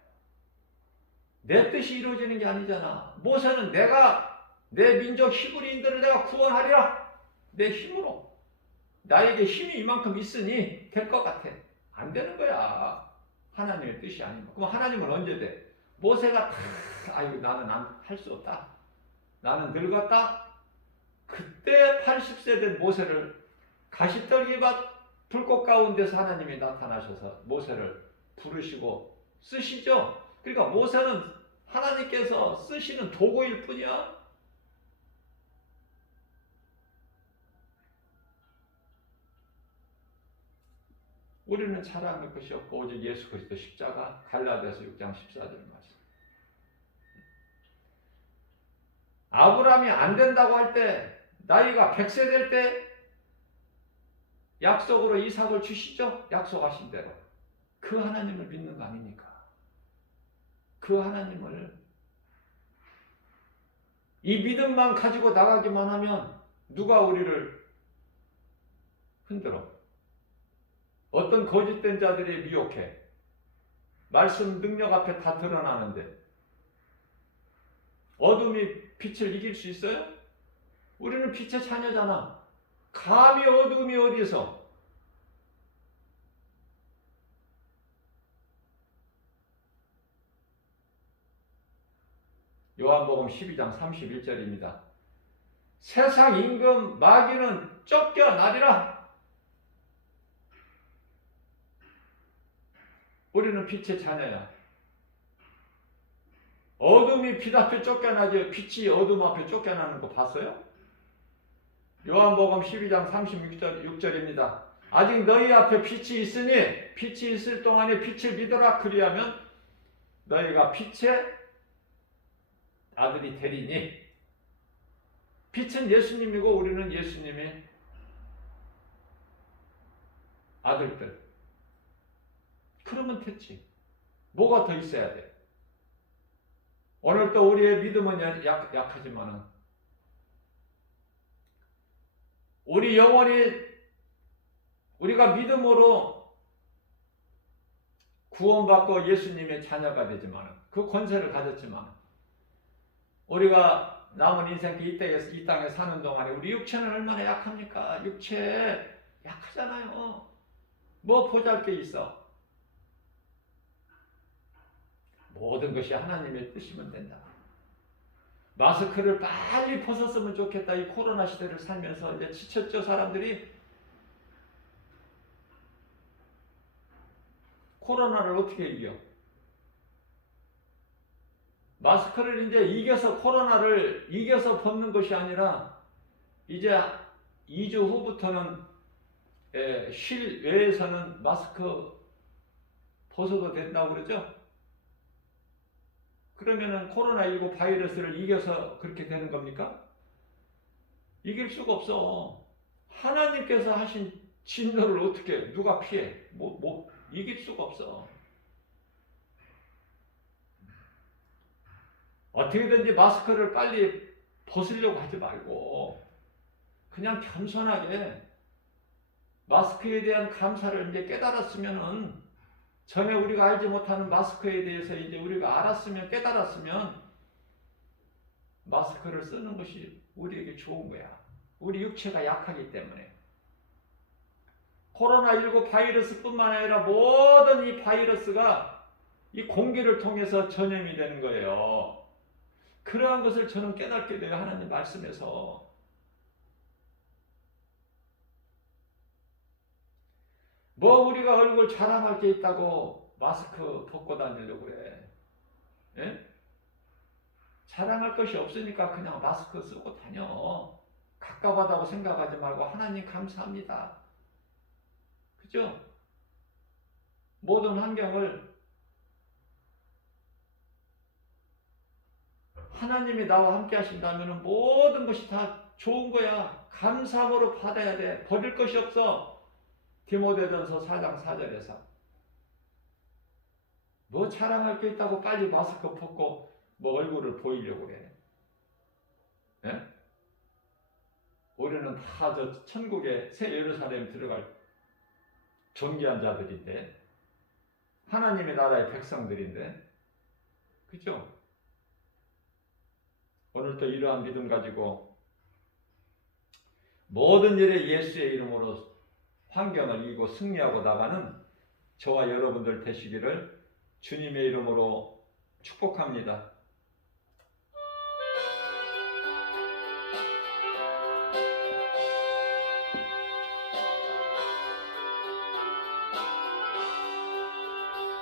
내 뜻이 이루어지는 게 아니잖아. 모세는 내가 내 민족 히브리인들을 내가 구원하리라. 내 힘으로. 나에게 힘이 이만큼 있으니 될 것 같아. 안 되는 거야. 하나님의 뜻이 아니면. 그럼 하나님은 언제 돼? 모세가 아이고 나는 할 수 없다. 나는 늙었다. 그때 80세 된 모세를 가시떨기밭 불꽃 가운데서 하나님이 나타나셔서 모세를 부르시고 쓰시죠. 그러니까 모세는 하나님께서 쓰시는 도구일 뿐이야. 우리는 자랑할 것이 없고 오직 예수 그리스도 십자가. 갈라디아서 6장 14절 말씀. 아브라함이 안 된다고 할 때 나이가 100세 될 때 약속으로 이삭을 주시죠. 약속하신 대로. 그 하나님을 믿는 거 아닙니까? 그 하나님을 이 믿음만 가지고 나가기만 하면 누가 우리를 흔들어? 어떤 거짓된 자들이 미혹해. 말씀 능력 앞에 다 드러나는데 어둠이 빛을 이길 수 있어요? 우리는 빛의 자녀잖아. 감히 어둠이 어디서? 요한복음 12장 31절입니다. 세상 임금 마귀는 쫓겨나리라. 우리는 빛의 자녀야. 어둠이 빛 앞에 쫓겨나지 빛이 어둠 앞에 쫓겨나는 거 봤어요? 요한복음 12장 36절입니다. 아직 너희 앞에 빛이 있으니 빛이 있을 동안에 빛을 믿어라. 그리하면 너희가 빛의 아들이 되리니. 빛은 예수님이고 우리는 예수님의 아들들. 그러면 됐지. 뭐가 더 있어야 돼? 오늘도 우리의 믿음은 약하지만은 우리 영혼이 우리가 믿음으로 구원받고 예수님의 자녀가 되지만은 그 권세를 가졌지만 우리가 남은 인생 이 땅에 사는 동안에 우리 육체는 얼마나 약합니까? 육체 약하잖아요. 뭐 보잘게 있어. 모든 것이 하나님의 뜻이면 된다. 마스크를 빨리 벗었으면 좋겠다. 이 코로나 시대를 살면서 이제 지쳤죠, 사람들이. 코로나를 어떻게 이겨? 마스크를 이제 이겨서 코로나를 이겨서 벗는 것이 아니라 이제 2주 후부터는 실외에서는 마스크 벗어도 된다고 그러죠? 그러면은 코로나19 바이러스를 이겨서 그렇게 되는 겁니까? 이길 수가 없어. 하나님께서 하신 진노를 어떻게 누가 피해? 이길 수가 없어. 어떻게든지 마스크를 빨리 벗으려고 하지 말고 그냥 겸손하게 마스크에 대한 감사를 이제 깨달았으면은 전에 우리가 알지 못하는 마스크에 대해서 이제 우리가 알았으면, 깨달았으면 마스크를 쓰는 것이 우리에게 좋은 거야. 우리 육체가 약하기 때문에. 코로나19 바이러스뿐만 아니라 모든 이 바이러스가 이 공기를 통해서 전염이 되는 거예요. 그러한 것을 저는 깨닫게 돼요. 하나님 말씀에서. 뭐 우리가 얼굴 자랑할 게 있다고 마스크 벗고 다니려고 그래. 예? 자랑할 것이 없으니까 그냥 마스크 쓰고 다녀. 갑갑하다고 생각하지 말고 하나님 감사합니다. 그죠? 모든 환경을 하나님이 나와 함께 하신다면 모든 것이 다 좋은 거야. 감사함으로 받아야 돼. 버릴 것이 없어. 디모데전서 4장 4절에서. 뭐 자랑할 게 있다고 빨리 마스크 벗고 뭐 얼굴을 보이려고 그래. 예? 우리는 다 저 천국의 새 예루살렘 들어갈 존귀한 자들인데, 하나님의 나라의 백성들인데, 그죠? 오늘도 이러한 믿음 가지고 모든 일에 예수의 이름으로 환경을 이기고 승리하고 나가는 저와 여러분들 되시기를 주님의 이름으로 축복합니다.